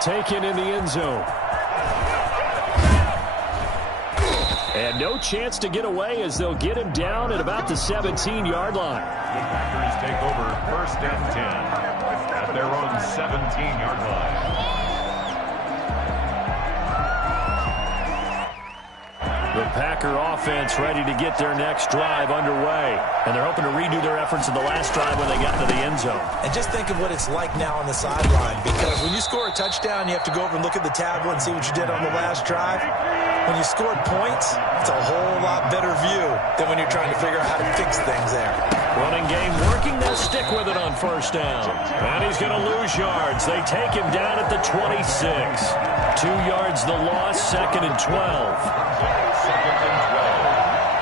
Taken in the end zone. And no chance to get away as they'll get him down at about the 17-yard line. The Packers take over 1st and 10 at their own 17-yard line. The Packer offense ready to get their next drive underway. And they're hoping to redo their efforts in the last drive when they got to the end zone. And just think of what it's like now on the sideline. Because when you score a touchdown, you have to go over and look at the tablet and see what you did on the last drive. When you scored points, it's a whole lot better view than when you're trying to figure out how to fix things there. Running game working. They'll stick with it on first down. And he's going to lose yards. They take him down at the 26. 2 yards the loss, 2nd and 12. 2nd and 12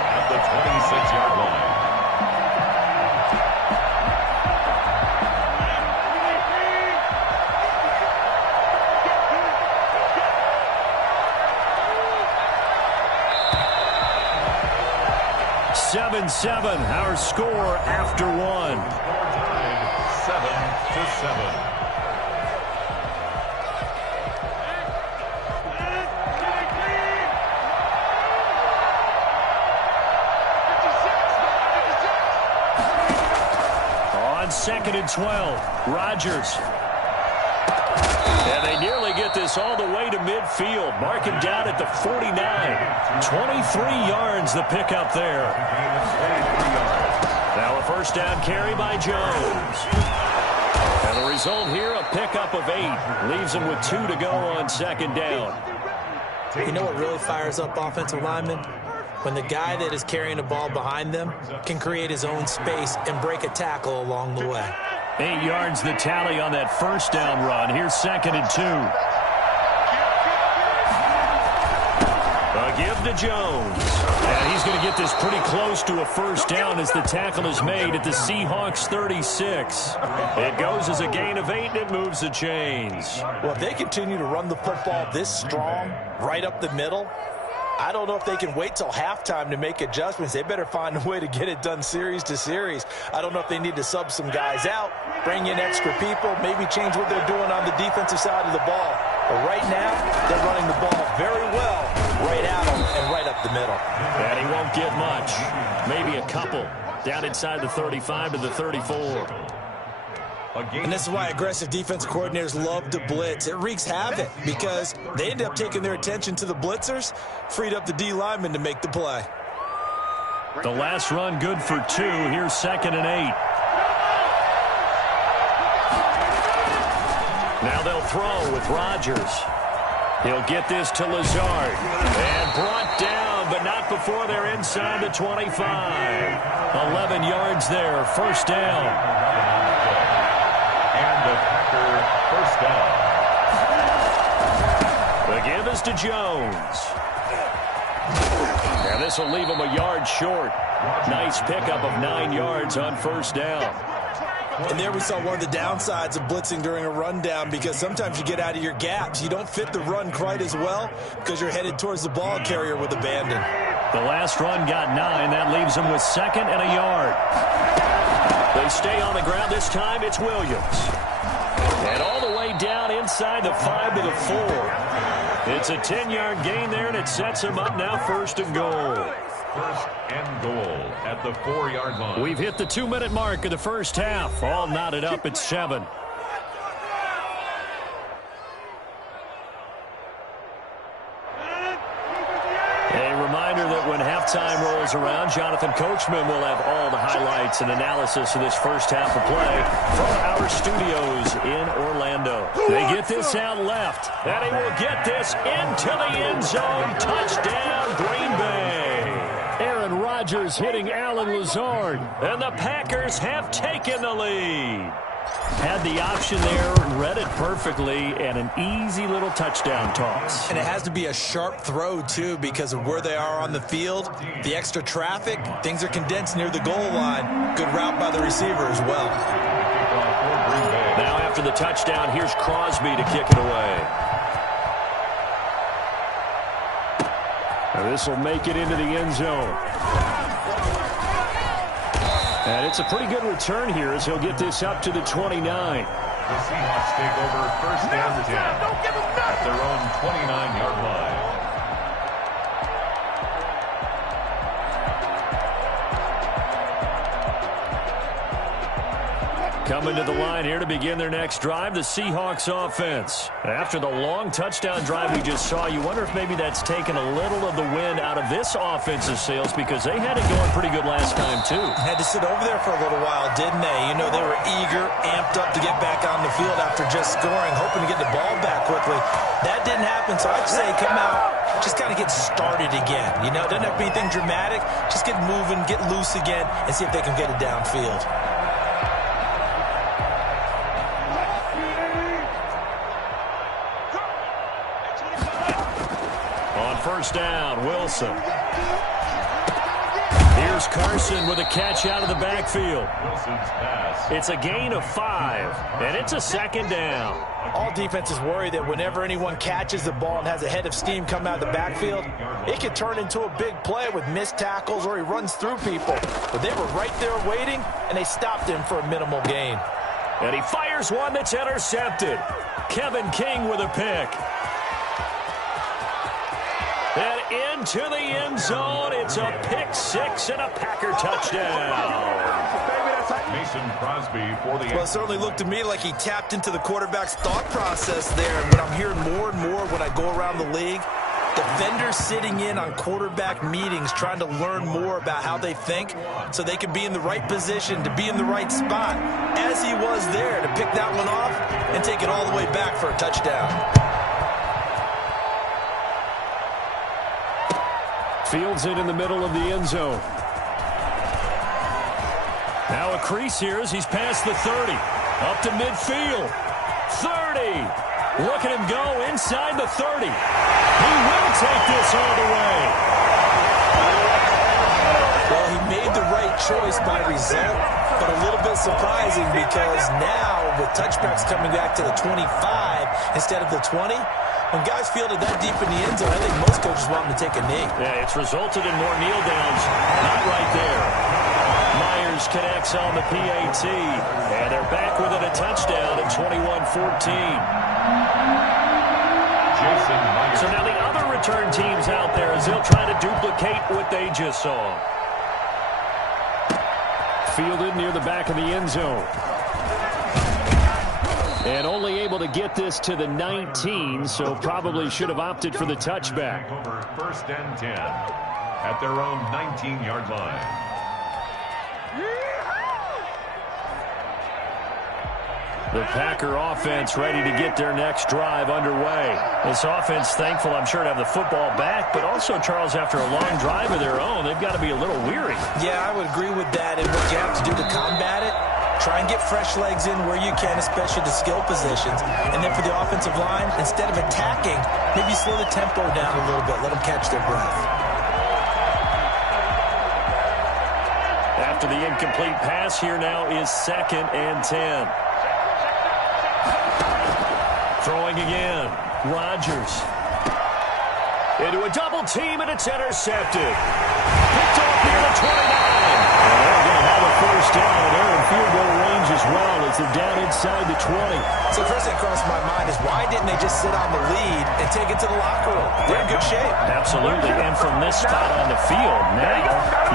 at the 26-yard line. Seven, our score after one. 7-7. On 2nd and 12, Rodgers. And they nearly get this all the way to midfield. Mark him down at the 49. 23 yards the pickup there. Now a first down carry by Jones. And the result here, a pickup of 8. Leaves him with 2 to go on 2nd down. You know what really fires up offensive linemen? When the guy that is carrying the ball behind them can create his own space and break a tackle along the way. 8 yards the tally on that first down run. Here's 2nd and 2. A give to Jones. And he's going to get this pretty close to a first down as the tackle is made at the Seahawks 36. It goes as a gain of 8 and it moves the chains. Well, if they continue to run the football this strong, right up the middle, I don't know if they can wait till halftime to make adjustments. They better find a way to get it done series to series. I don't know if they need to sub some guys out, bring in extra people, maybe change what they're doing on the defensive side of the ball. But right now, they're running the ball very well right at them and right up the middle. And he won't get much. Maybe a couple. Down inside the 35 to the 34. And this is why aggressive defense coordinators love to blitz. It wreaks havoc because they end up taking their attention to the blitzers, freed up the D lineman to make the play. The last run good for 2. Here's 2nd and 8. Now they'll throw with Rodgers. He'll get this to Lazard. And brought down, but not before they're inside the 25. 11 yards there, first down. And the Packer first down. The give is to Jones. And this will leave him a yard short. Nice pickup of 9 yards on first down. And there we saw one of the downsides of blitzing during a rundown because sometimes you get out of your gaps. You don't fit the run quite as well because you're headed towards the ball carrier with abandon. The last run got 9. That leaves him with 2nd and a yard. They stay on the ground. This time it's Williams. And all the way down inside the 5 to the 4. It's a 10-yard gain there, and it sets him up now 1st and goal. 1st and goal at the 4-yard line. We've hit the 2-minute mark of the first half. All knotted up at 7. A reminder that when halftime rolls around, Jonathan Coachman will have all the highlights and analysis of this first half of play from our studios in Orlando. They get this out left, and he will get this into the end zone. Touchdown, Green Bay. Aaron Rodgers hitting Allen Lazard, and the Packers have taken the lead. Had the option there, read it perfectly, and an easy little touchdown toss. And it has to be a sharp throw, too, because of where they are on the field. The extra traffic, things are condensed near the goal line. Good route by the receiver as well. Now after the touchdown, here's Crosby to kick it away. Now this will make it into the end zone. And it's a pretty good return here as he'll get this up to the 29. The Seahawks take over 1st and 10 at their own 29-yard line. Coming to the line here to begin their next drive, the Seahawks offense. After the long touchdown drive we just saw, you wonder if maybe that's taken a little of the wind out of this offensive sails because they had it going pretty good last time, too. Had to sit over there for a little while, didn't they? You know, they were eager, amped up to get back on the field after just scoring, hoping to get the ball back quickly. That didn't happen, so I'd say come out, just kind of get started again. You know, it doesn't have to be anything dramatic. Just get moving, get loose again, and see if they can get it downfield. First down, Wilson. Here's Carson with a catch out of the backfield. Wilson's pass. It's a gain of 5, and it's a second down. All defenses worry that whenever anyone catches the ball and has a head of steam come out of the backfield, it could turn into a big play with missed tackles or he runs through people. But they were right there waiting, and they stopped him for a minimal gain. And he fires one that's intercepted. Kevin King with a pick. And into the end zone, it's a pick 6 and a Packer touchdown. Mason Crosby for the... Well, it certainly looked to me like he tapped into the quarterback's thought process there. And what I'm hearing more and more when I go around the league, defenders sitting in on quarterback meetings trying to learn more about how they think so they can be in the right position, to be in the right spot, as he was there to pick that one off and take it all the way back for a touchdown. Fields it in the middle of the end zone. Now a crease here as he's past the 30. Up to midfield. 30. Look at him go inside the 30. He will take this all the way. Well, he made the right choice by result, but a little bit surprising because now with touchbacks coming back to the 25 instead of the 20, when guys fielded that deep in the end zone, I think most coaches want them to take a knee. Yeah, it's resulted in more kneel downs. Not right there. Myers connects on the PAT, and they're back within a touchdown at 21-14. So now the other return teams out there as they'll try to duplicate what they just saw. Fielded near the back of the end zone. And only able to get this to the 19, so probably should have opted for the touchback. Over first and 10 at their own 19-yard line. The Packer offense ready to get their next drive underway. This offense thankful, I'm sure, to have the football back, but also, Charles, after a long drive of their own, they've got to be a little weary. Yeah, I would agree with that, and what you have to do to combat it, try and get fresh legs in where you can, especially the skill positions. And then for the offensive line, instead of attacking, maybe slow the tempo down a little bit. Let them catch their breath. After the incomplete pass, here now is 2nd and 10. Throwing again. Rodgers. Into a double team, and it's intercepted. Picked off near the 29. And they're going to have a first down. They're in field goal range as well as they're down inside the 20. So the first thing that crossed my mind is why didn't they just sit on the lead and take it to the locker room? They're in good shape. Absolutely. And from this spot on the field, now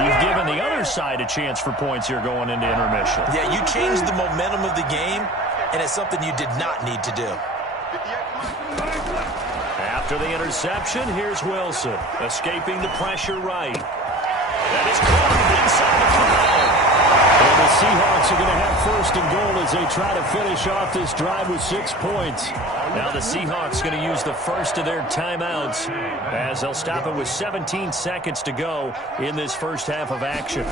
you've given the other side a chance for points here going into intermission. Yeah, you changed the momentum of the game, and it's something you did not need to do. After the interception, here's Wilson, escaping the pressure right. That is caught inside the 5. And the Seahawks are going to have first and goal as they try to finish off this drive with 6 points. Now the Seahawks going to use the first of their timeouts as they'll stop it with 17 seconds to go in this first half of action.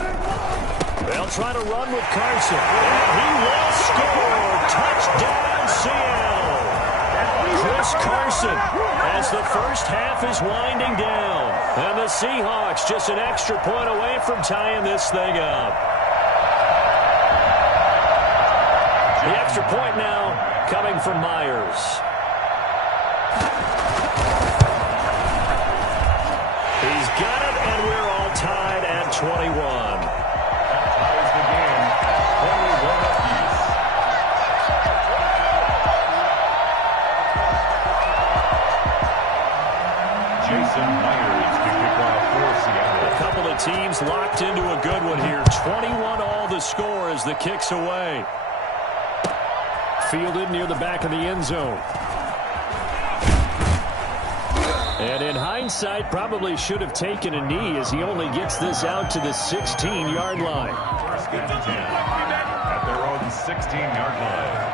They'll try to run with Carson. And he will score. Touchdown, Seattle. Chris Carson as the first half is winding down. And the Seahawks just an extra point away from tying this thing up. The extra point now coming from Myers. He's got it, and we're all tied at 21. That ties the game, 21 apiece. Jason Myers to kick off for Seattle. A couple of teams locked into a good one here. 21 all the score as the kick's away. fielded near the back of the end zone. And in hindsight, probably should have taken a knee as he only gets this out to the 16-yard line. First and 10 at their own 16-yard line.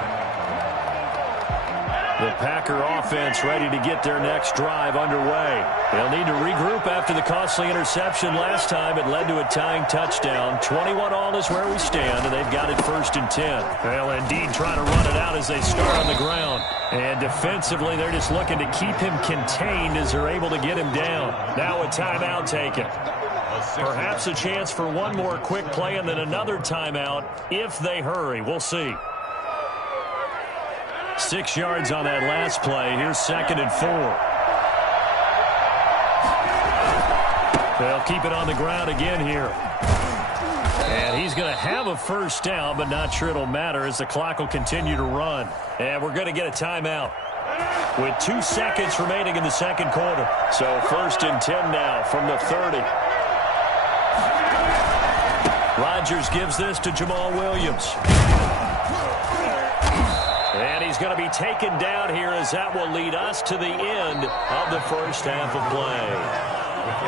The Packer offense ready to get their next drive underway. They'll need to regroup after the costly interception last time. It led to a tying touchdown. 21-all is where we stand, and they've got it 1st and 10. Well, indeed, trying to run it out as they start on the ground. And defensively, they're just looking to keep him contained as they're able to get him down. Now a timeout taken. Perhaps a chance for one more quick play and then another timeout if they hurry. We'll see. 6 yards on that last play. Here's 2nd and 4. They'll keep it on the ground again here. And he's going to have a first down, but not sure it'll matter as the clock will continue to run. And we're going to get a timeout with 2 seconds remaining in the second quarter. So 1st and 10 now from the 30. Rodgers gives this to Jamal Williams. And he's going to be taken down here as that will lead us to the end of the first half of play.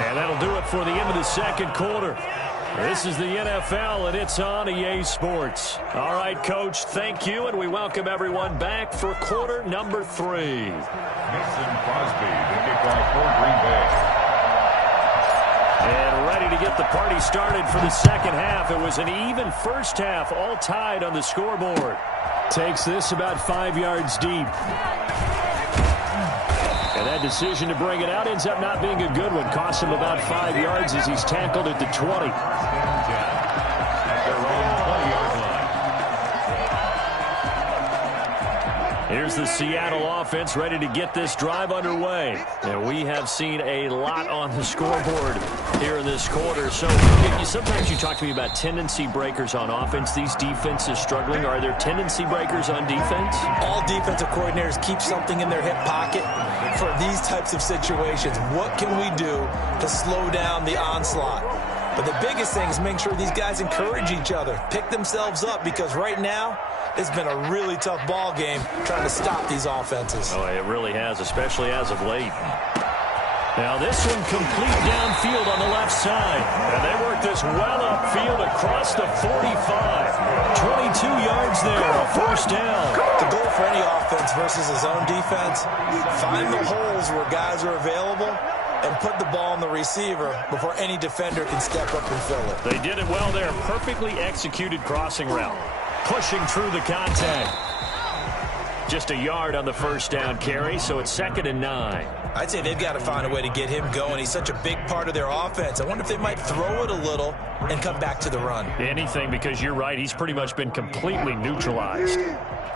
And that'll do it for the end of the second quarter. This is the NFL, and it's on EA Sports. All right, Coach, thank you, and we welcome everyone back for quarter number 3. Mason Crosby, the kickoff for Green Bay. And ready to get the party started for the second half. It was an even first half, all tied on the scoreboard. Takes this about 5 yards deep. And that decision to bring it out ends up not being a good one. Costs him about 5 yards as he's tackled at the 20. Here's the Seattle offense ready to get this drive underway. And we have seen a lot on the scoreboard here in this quarter. So sometimes you talk to me about tendency breakers on offense. These defenses struggling. Are there tendency breakers on defense? All defensive coordinators keep something in their hip pocket for these types of situations. What can we do to slow down the onslaught? But the biggest thing is making sure these guys encourage each other, pick themselves up, because right now it's been a really tough ball game trying to stop these offenses. Oh, it really has, especially as of late. Now this one complete downfield on the left side. And they work this well upfield across the 45. 22 yards there, a first down. The goal for any offense versus his own defense, find the holes where guys are available and put the ball on the receiver before any defender can step up and fill it. They did it well there. Perfectly executed crossing route. Pushing through the contact. Just a yard on the first down carry, so it's 2nd and 9. I'd say they've got to find a way to get him going. He's such a big part of their offense. I wonder if they might throw it a little and come back to the run. Anything, because you're right. He's pretty much been completely neutralized.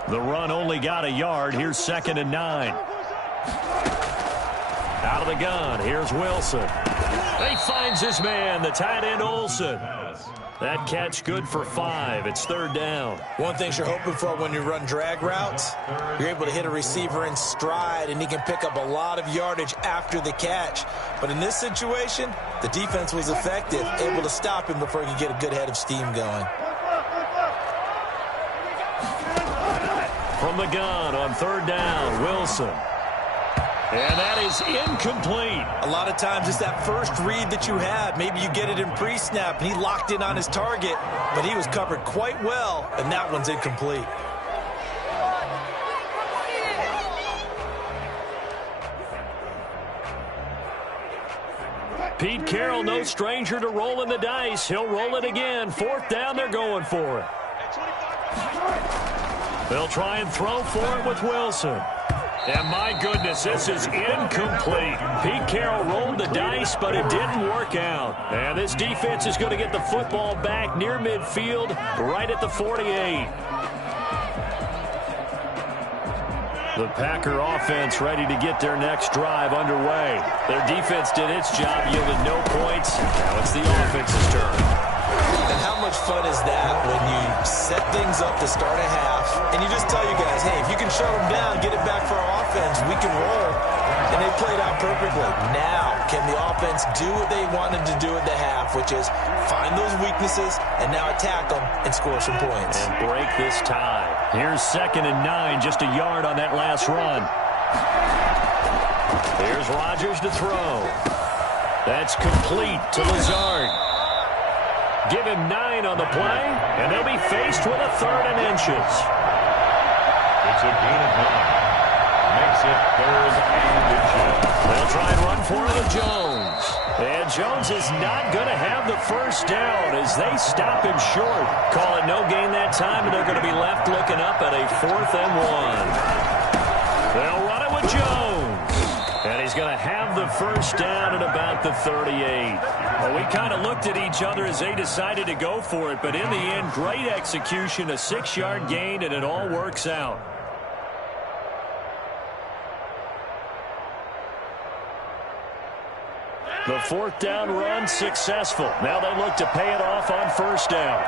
The run only got a yard. Here's 2nd and 9. Out of the gun, here's Wilson. He finds his man, the tight end Olsen. That catch good for 5. It's 3rd down. One thing you're hoping for when you run drag routes, you're able to hit a receiver in stride, and he can pick up a lot of yardage after the catch. But in this situation, the defense was effective, able to stop him before he could get a good head of steam going. From the gun on 3rd down, Wilson. And that is incomplete. A lot of times it's that first read that you have. Maybe you get it in pre-snap, and he locked in on his target, but he was covered quite well, and that one's incomplete. Pete Carroll, no stranger to rolling the dice. He'll roll it again. 4th down, they're going for it. They'll try and throw for it with Wilson. And my goodness, this is incomplete. Pete Carroll rolled the dice, but it didn't work out. And this defense is going to get the football back near midfield, right at the 48. The Packer offense ready to get their next drive underway. Their defense did its job, yielded no points. Now it's the offense's turn. And how much fun is that when you set things up to start a half and you just tell you guys, hey, if you can shut them down, get it back for our offense, we can roll. and they played out perfectly. Now, can the offense do what they wanted to do at the half, which is find those weaknesses and now attack them and score some points. And break this tie. Here's 2nd and 9, just a yard on that last run. Here's Rodgers to throw. That's complete to Lazard. Give him 9 on the play, and they'll be faced with a 3rd and inches. It's a gain of 9. Makes it 3rd and inches. They'll try and run for it with Jones. And Jones is not going to have the first down as they stop him short. Call it no gain that time, and they're going to be left looking up at a 4th and 1. They'll run it with Jones. And he's going to have the first down at about the 38. Well, we kind of looked at each other as they decided to go for it, but in the end, great execution, a 6-yard gain, and it all works out. The 4th down run successful. Now they look to pay it off on 1st down.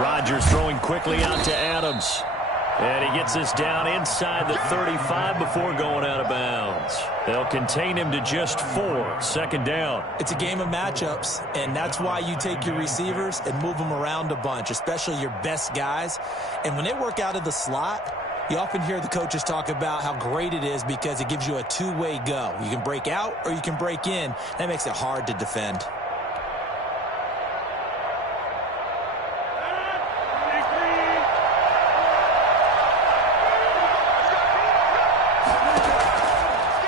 Rodgers throwing quickly out to Adams. And he gets this down inside the 35 before going out of bounds. They'll contain him to just 4. 2nd down. It's a game of matchups, and that's why you take your receivers and move them around a bunch, especially your best guys. And when they work out of the slot, you often hear the coaches talk about how great it is because it gives you a two-way go. You can break out or you can break in. That makes it hard to defend.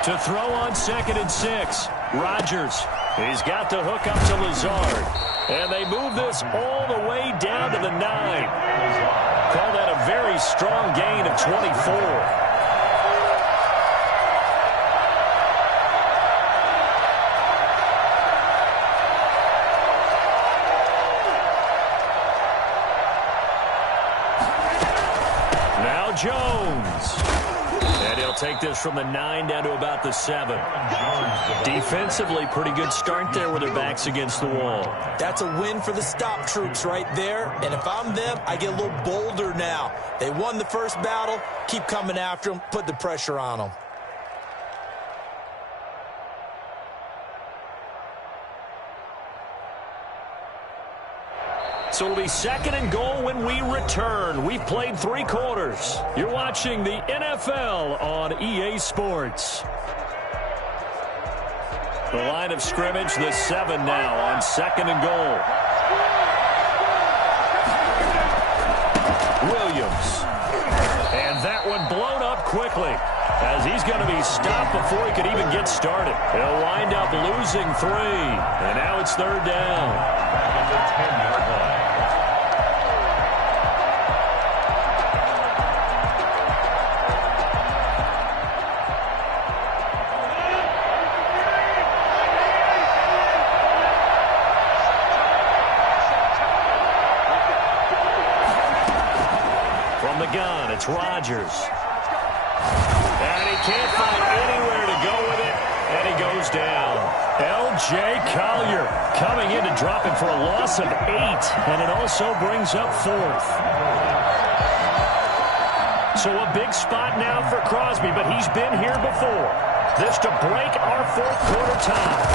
To throw on 2nd and 6. Rodgers. He's got the hook up to Lazard. And they move this all the way down to the 9. Call that a very strong gain of 24. Now Jones. And he'll take this from the 9 down to about the 7. Defensively, pretty good start there with their backs against the wall. That's a win for the stop troops right there. And if I'm them, I get a little bolder now. They won the first battle. Keep coming after them. Put the pressure on them. So it'll be 2nd and goal when we return. We've played 3 quarters. You're watching the NFL on EA Sports. The line of scrimmage, the 7 now on 2nd and goal. Williams. And that one blown up quickly as he's going to be stopped before he could even get started. He'll wind up losing 3. And now it's 3rd down. At the 10-yard line. Gun. It's Rodgers. And he can't find anywhere to go with it, and he goes down. L.J. Collier coming in to drop him for a loss of 8, and it also brings up 4th. So a big spot now for Crosby, but he's been here before. This to break our 4th quarter tie.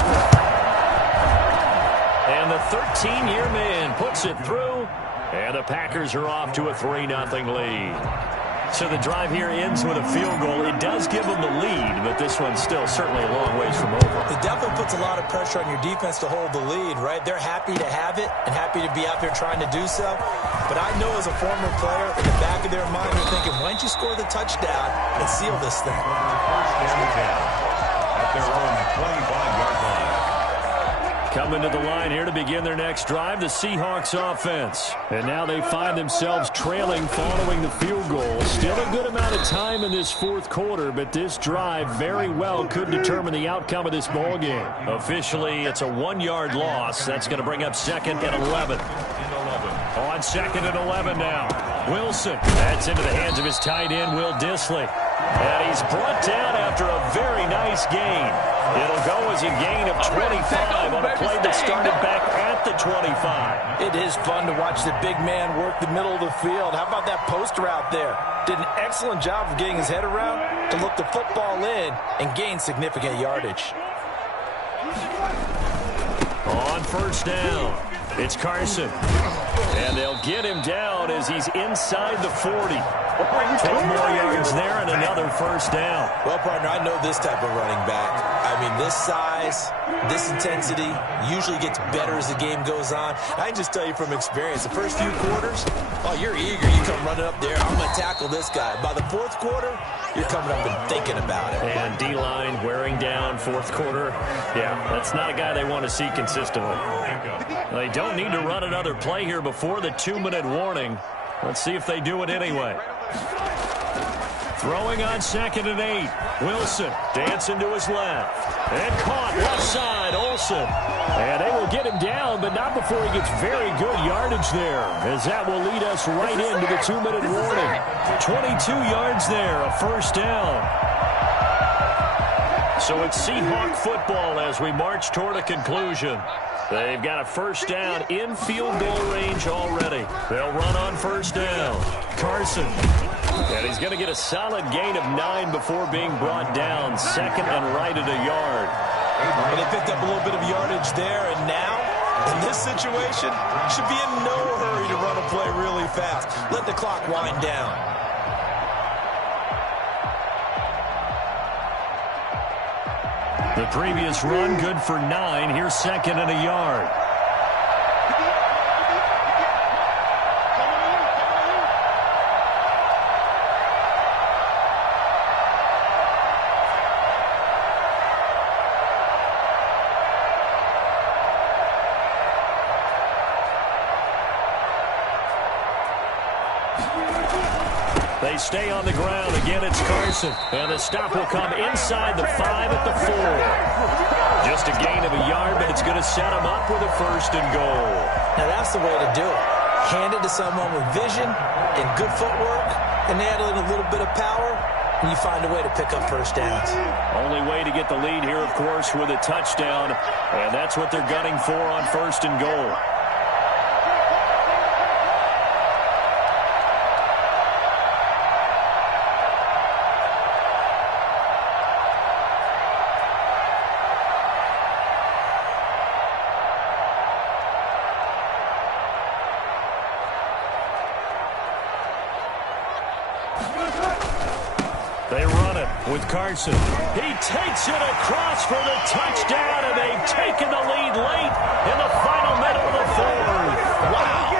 And the 13-year man puts it through. And the Packers are off to a 3-0 lead. So the drive here ends with a field goal. It does give them the lead, but this one's still certainly a long ways from over. It definitely puts a lot of pressure on your defense to hold the lead, right? They're happy to have it and happy to be out there trying to do so. But I know as a former player, in the back of their mind, they're thinking, why don't you score the touchdown and seal this thing? First down at their own 25-yard line. Coming to the line here to begin their next drive, the Seahawks offense. And now they find themselves trailing following the field goal. Still a good amount of time in this 4th quarter, but this drive very well could determine the outcome of this ball game. Officially, it's a 1-yard loss. That's going to bring up 2nd and 11. On 2nd and 11 now. Wilson. That's into the hands of his tight end, Will Dissly. And he's brought down after a very nice gain. It'll go as a gain of 25 on a play that started back at the 25. It is fun to watch the big man work the middle of the field. How about that poster out there? Did an excellent job of getting his head around to look the football in and gain significant yardage. On first down, it's Carson. And they'll get him down as he's inside the 40. 12 more yards there and another first down. Well, partner, I know this type of running back. I mean, this size, this intensity usually gets better as the game goes on. I can just tell you from experience, the first few quarters, oh, you're eager. You come running up there, I'm going to tackle this guy. By the fourth quarter, you're coming up and thinking about it. And D-line wearing down fourth quarter. Yeah, that's not a guy they want to see consistently. They don't need to run another play here before the 2-minute warning. Let's see if they do it anyway. Throwing on 2nd and 8. Wilson dancing to his left. And caught left side, Olsen. And they will get him down, but not before he gets very good yardage there, as that will lead us right into the 2-minute warning. 22 yards there, a first down. So it's Seahawk football as we march toward a conclusion. They've got a first down in field goal range already. They'll run on first down. Carson. And he's going to get a solid gain of 9 before being brought down. 2nd and right at a yard. And they picked up a little bit of yardage there, and now, in this situation, should be in no hurry to run a play really fast. Let the clock wind down. The previous run good for 9. Here's 2nd and a yard. They stay on the ground. Again, it's Carson. And the stop will come inside the 5 at the 4. Just a gain of a yard, but it's going to set him up with a 1st and goal. Now, that's the way to do it. Hand it to someone with vision and good footwork, and add in a little bit of power, and you find a way to pick up first downs. Only way to get the lead here, of course, with a touchdown. And that's what they're gunning for on 1st and goal. They run it with Carson. He takes it across for the touchdown, and they've taken the lead late in the final minute of the 4th. Wow.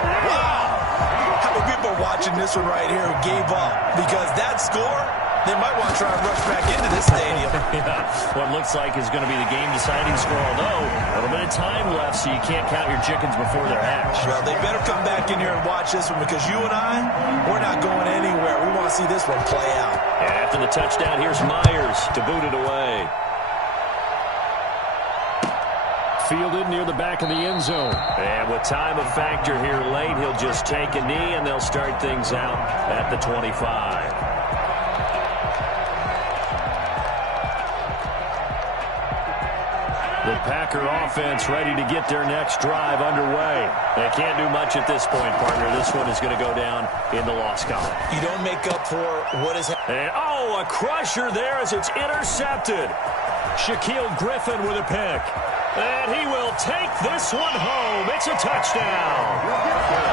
How many people are watching this one right here who gave up? Because that score, they might want to try and rush back into this stadium. Yeah, what looks like is going to be the game-deciding score, although a little bit of time left, so you can't count your chickens before they're hatched. Well, they better come back in here and watch this one, because you and I, we're not going anywhere. We want to see this one play out. And after the touchdown, here's Myers to boot it away. Fielded near the back of the end zone. And with time a factor here late, he'll just take a knee, and they'll start things out at the 25. The Packer offense ready to get their next drive underway. They can't do much at this point, partner. This one is going to go down in the loss column. You don't make up for what is happening. And, oh, a crusher there as it's intercepted. Shaquille Griffin with a pick. And he will take this one home. It's a touchdown.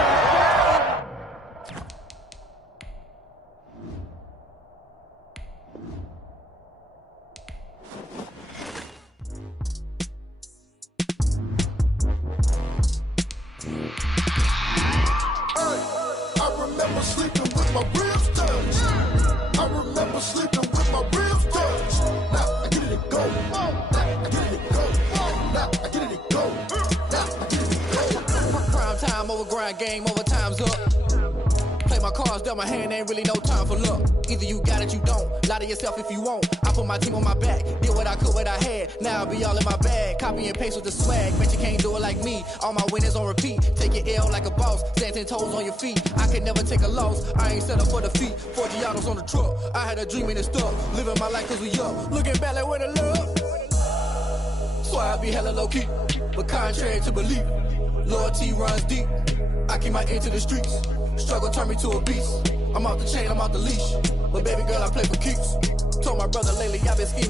cards dealt my hand, ain't really no time for luck. Either you got it, you don't. Lie to yourself if you won't. I put my team on my back, did what I could, what I had. Now I'll be all in my bag, copy and paste with the swag. Bet you can't do it like me. All my winners on repeat. Take your L like a boss, stand 10 toes on your feet. I can never take a loss. I ain't set up for defeat. 4 Giottos on the truck. I had a dream and it's stuck. Living my life cause we up. Looking back like where the love. So I be hella low key, but contrary to belief, loyalty runs deep. I keep my ear to the streets. Struggle turned me to a beast. I'm off the chain, I'm off the leash. But baby girl, I play for keeps. Told my brother lately I've been scheming.